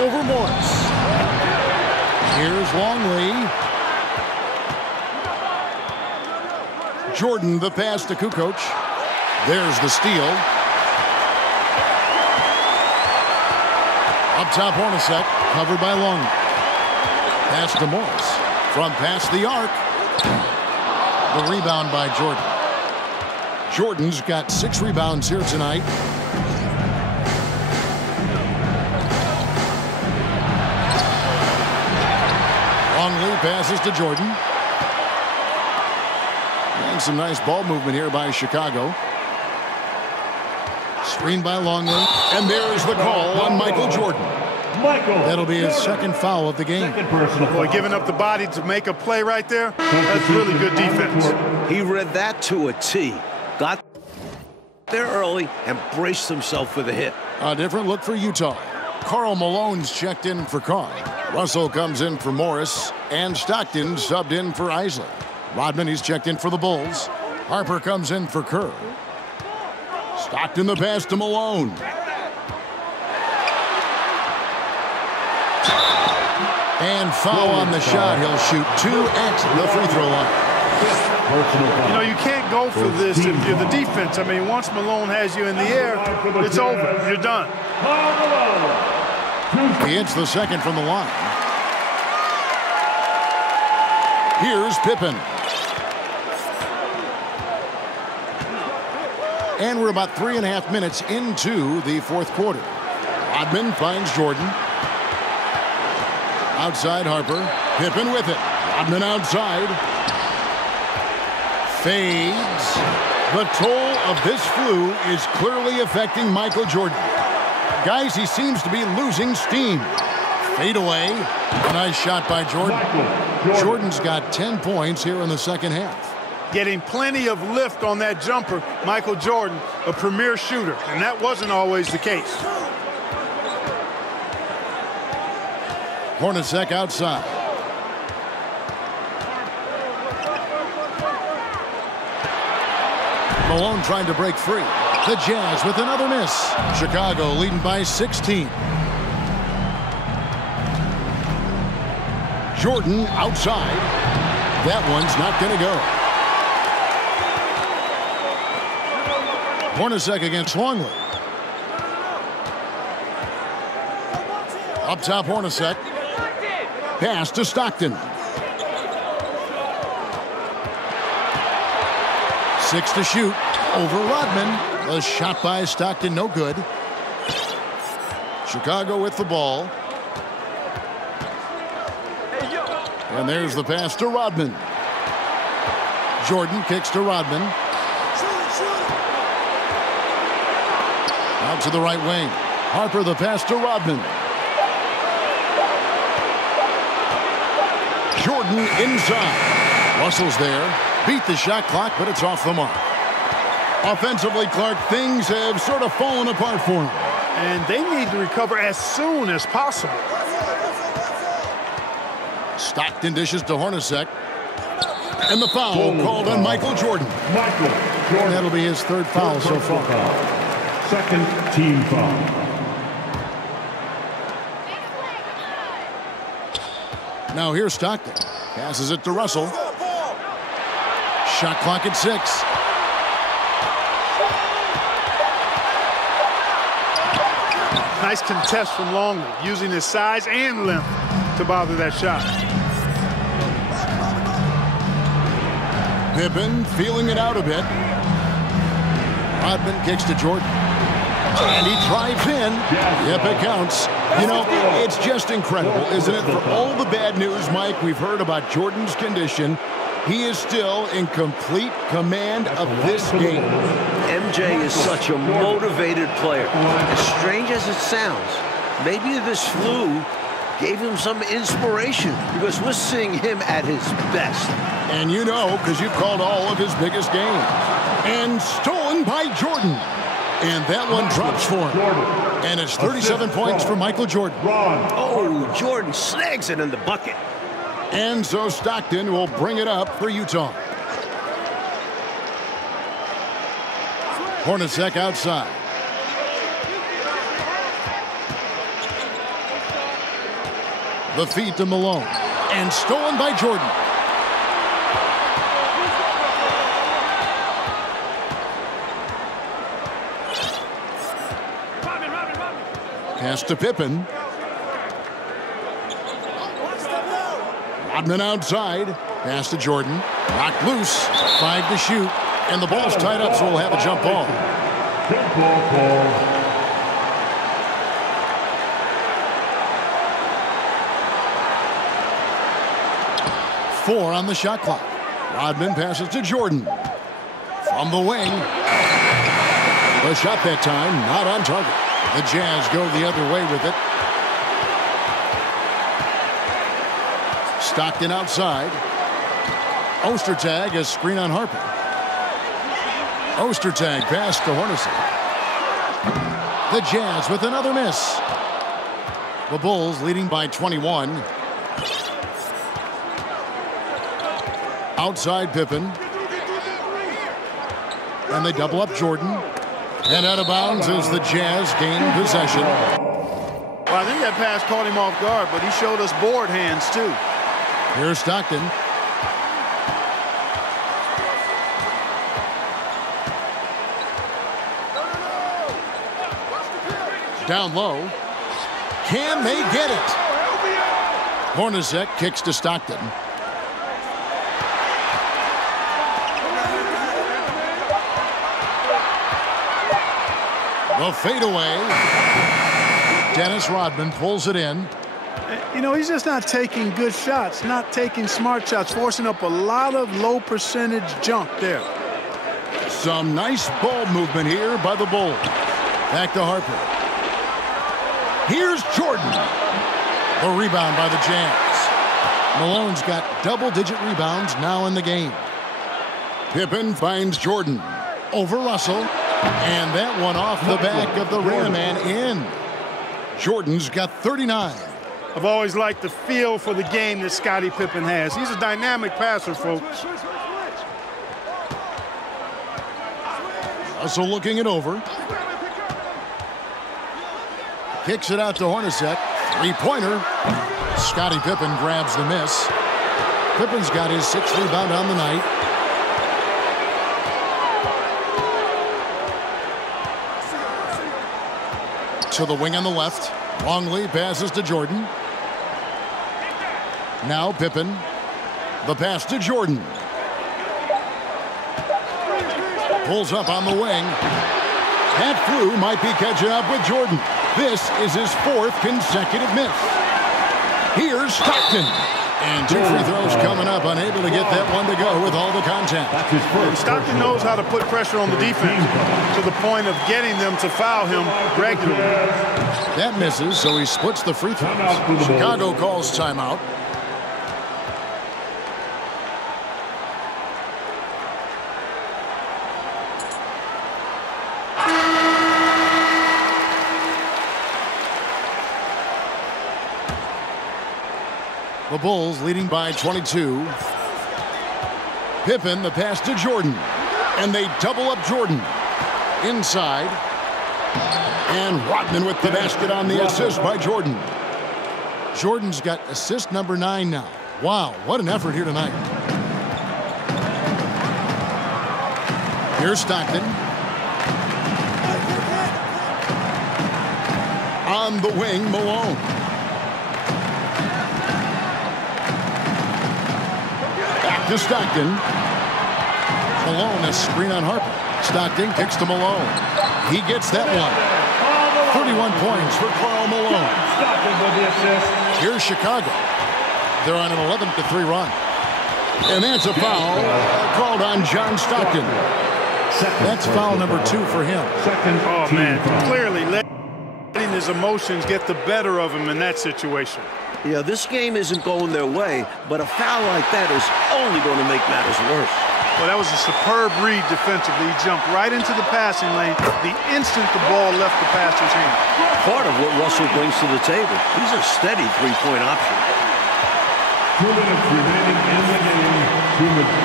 Over Morris. Here's Longley. Jordan, the pass to Kukoc. There's the steal. Up top, Hornacek, covered by Longley. Pass to Morris. From past the arc. The rebound by Jordan. Jordan's got 6 rebounds here tonight. Longley passes to Jordan. And some nice ball movement here by Chicago. Screen by Longley. And there's the call on Michael Jordan. That'll be his second foul of the game. Boy, giving up the body to make a play right there, that's really good defense. He read that to a T. Got there early and braced himself for the hit. A different look for Utah. Karl Malone's checked in for Carr. Russell comes in for Morris. And Stockton subbed in for Isley. Rodman, he's checked in for the Bulls. Harper comes in for Kerr. Stockton the pass to Malone. And foul on the shot. He'll shoot 2 at the free throw line. You know, you can't go for this if you're the defense. I mean, once Malone has you in the air, it's over. You're done. He hits the second from the line. Here's Pippen. And we're about 3.5 minutes into the fourth quarter. Rodman finds Jordan. Outside Harper. Pippen with it. Rodman outside. Fades. The toll of this flu is clearly affecting Michael Jordan. Guys, he seems to be losing steam. Fade away. A nice shot by Jordan. Jordan's got 10 points here in the second half. Getting plenty of lift on that jumper, Michael Jordan, a premier shooter, and that wasn't always the case. Hornacek outside. Malone trying to break free. The Jazz with another miss. Chicago leading by 16. Jordan outside. That one's not going to go. Hornacek against Longley. Up top, Hornacek. Pass to Stockton. 6 to shoot. Over Rodman. The shot by Stockton, no good. Chicago with the ball. And there's the pass to Rodman. Jordan kicks to Rodman. Out to the right wing. Harper the pass to Rodman. Jordan inside. Russell's there. Beat the shot clock, but it's off the mark. Offensively, Clark, things have sort of fallen apart for him. And they need to recover as soon as possible. Stockton dishes to Hornacek. And the foul called on Michael Jordan. And that'll be his third foul so far. Second team foul. Now here's Stockton. Passes it to Russell. Shot clock at 6. Nice contest from Longley, using his size and length to bother that shot. Pippen feeling it out a bit. Rodman kicks to Jordan. And he drives in. Yep, it counts. You know, it's just incredible, isn't it? For all the bad news, Mike, we've heard about Jordan's condition. He is still in complete command of this game. MJ is such a motivated player. As strange as it sounds, maybe this flu gave him some inspiration because we're seeing him at his best. And you know, because you've called all of his biggest games. And stolen by Jordan. And that one drops for him. And it's 37 points for Michael Jordan. Oh, Jordan snags it in the bucket. And so Stockton will bring it up for Utah. Hornacek outside. The feed to Malone. And stolen by Jordan. Pass to Pippen. Rodman outside. Pass to Jordan. Knocked loose. 5 to shoot. And the ball's tied up, so we'll have a jump ball. Jump ball call. 4 on the shot clock. Rodman passes to Jordan. From the wing. The shot that time, not on target. The Jazz go the other way with it. Stockton outside. Ostertag, a screen on Harper. Ostertag pass to Hornacek. The Jazz with another miss. The Bulls leading by 21. Outside Pippen. And they double up Jordan. And out of bounds as the Jazz gain possession. Well, I think that pass caught him off guard, but he showed us board hands too. Here's Stockton. Down low. Can they get it? Hornacek kicks to Stockton. The fadeaway. Dennis Rodman pulls it in. You know, he's just not taking good shots, not taking smart shots, forcing up a lot of low percentage junk there. Some nice ball movement here by the Bulls. Back to Harper. Here's Jordan. The rebound by the Jazz. Malone's got double-digit rebounds now in the game. Pippen finds Jordan. Over Russell. And that one off the back of the rim and in. Jordan's got 39. I've always liked the feel for the game that Scottie Pippen has. He's a dynamic passer, folks. Russell looking it over. Kicks it out to Hornacek. Three-pointer. Scottie Pippen grabs the miss. Pippen's got his 6th rebound on the night. To the wing on the left. Longley passes to Jordan. Now Pippen. The pass to Jordan. Pulls up on the wing. Pat Flew might be catching up with Jordan. This is his 4th consecutive miss. Here's Stockton. And 2 free throws coming up. Unable to get that one to go with all the contact. And Stockton knows how to put pressure on the defense to the point of getting them to foul him regularly. That misses, so he splits the free throws. Chicago calls timeout. The Bulls leading by 22. Pippen, the pass to Jordan. And they double up Jordan. Inside. And Rodman with the basket on the assist by Jordan. Jordan's got assist number 9 now. Wow, what an effort here tonight. Here's Stockton. On the wing, Malone. To Stockton. Malone, a screen on Harper. Stockton kicks to Malone. He gets that one. 31 points for Karl Malone. Here's Chicago. They're on an 11-3 run. And that's a foul called on John Stockton. That's foul number 2 for him. Oh, man. Clearly letting his emotions get the better of him in that situation. Yeah, this game isn't going their way, but a foul like that is only going to make matters worse. Well, that was a superb read defensively. He jumped right into the passing lane the instant the ball left the passer's hand. Part of what Russell brings to the table. He's a steady three-point option. 2 minutes remaining in the game. 2 minutes.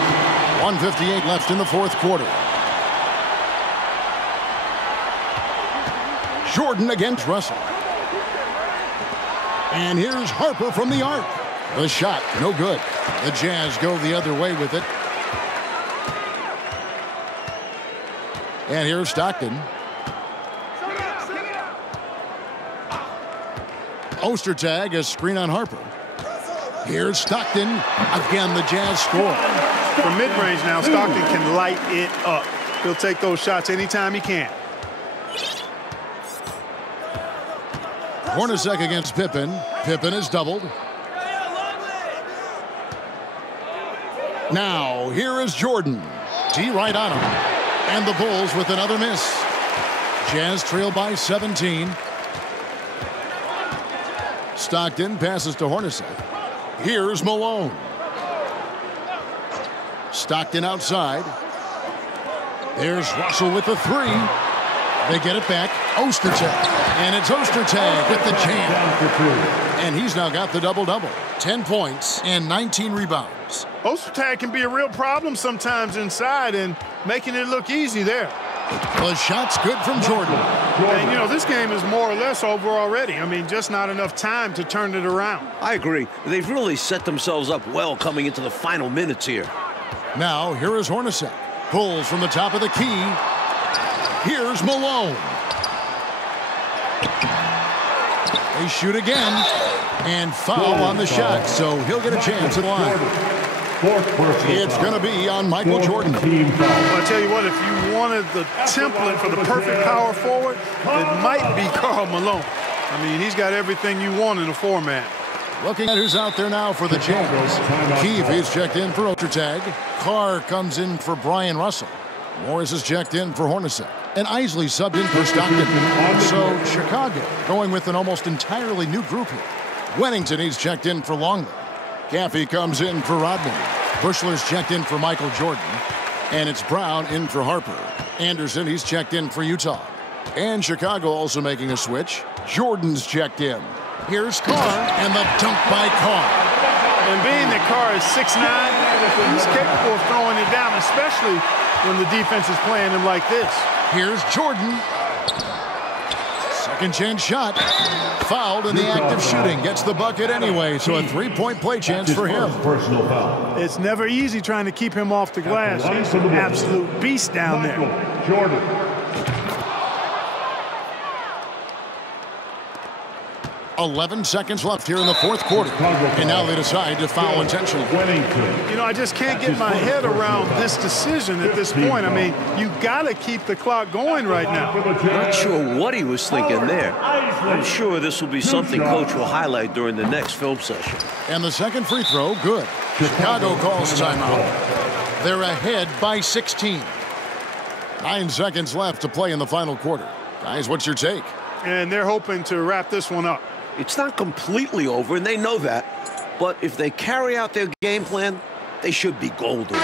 1:58 left in the 4th quarter. Jordan against Russell. And here's Harper from the arc. The shot, no good. The Jazz go the other way with it. And here's Stockton. Ostertag, a screen on Harper. Here's Stockton. Again, the Jazz score. From mid-range now, Stockton can light it up. He'll take those shots anytime he can. Hornacek against Pippen. Pippen is doubled. Now, here is Jordan. T right on him. And the Bulls with another miss. Jazz trail by 17. Stockton passes to Hornacek. Here's Malone. Stockton outside. There's Russell with the three. They get it back. Ostertag. And it's Ostertag with the jam. And he's now got the double-double. 10 points and 19 rebounds. Ostertag can be a real problem sometimes inside and making it look easy there. The shot's good from Jordan. And, you know, this game is more or less over already. I mean, just not enough time to turn it around. I agree. They've really set themselves up well coming into the final minutes here. Now, here is Hornacek. Pulls from the top of the key. Here's Malone. They shoot again. And foul on the shot, so he'll get a chance at the line. It's going to be on Michael Jordan. Well, I tell you what, if you wanted the template for the perfect power forward, it might be Karl Malone. I mean, he's got everything you want in a four-man. Looking at who's out there now for the Jazz. Keefe is checked in for Ostertag. Carr comes in for Brian Russell. Morris is checked in for Hornacek. And Isley subbed in for Stockton. So Chicago going with an almost entirely new group here. Wennington, he's checked in for Longley. Caffey comes in for Rodman. Bushler's checked in for Michael Jordan. And it's Brown in for Harper. Anderson, he's checked in for Utah. And Chicago also making a switch. Jordan's checked in. Here's Carr, and the dunk by Carr. And being that Carr is 6'9", he's capable of throwing it down, especially when the defense is playing him like this. Here's Jordan. Second chance shot. Fouled in the act of shooting. Gets the bucket anyway, so a three-point play chance for him. Personal foul. It's never easy trying to keep him off the glass. He's an absolute beast down there. Jordan. 11 seconds left here in the fourth quarter. And now they decide to foul intentionally. You know, I just can't get my head around this decision at this point. I mean, you got to keep the clock going right now. Not sure what he was thinking there. I'm sure this will be something Coach will highlight during the next film session. And the second free throw, good. Chicago calls timeout. They're ahead by 16. 9 seconds left to play in the final quarter. Guys, what's your take? And they're hoping to wrap this one up. It's not completely over, and they know that. But if they carry out their game plan, they should be golden.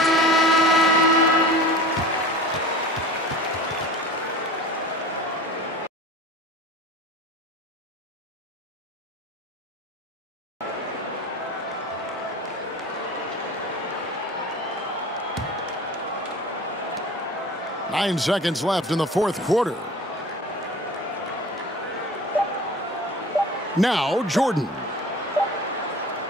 Nine seconds left in the fourth quarter. Now, Jordan.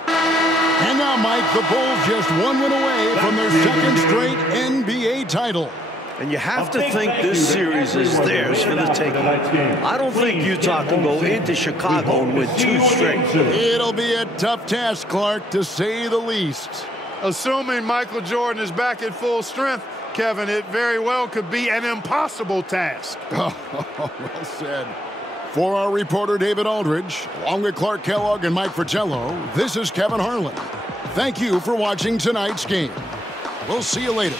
And now, Mike, the Bulls just one win away from their second straight NBA title. And you have to think this series is theirs for the taking. I don't think Utah can go into Chicago and win 2 straight. It'll be a tough task, Clark, to say the least. Assuming Michael Jordan is back at full strength, Kevin, it very well could be an impossible task. Oh, well said. For our reporter, David Aldridge, along with Clark Kellogg and Mike Fratello, this is Kevin Harlan. Thank you for watching tonight's game. We'll see you later.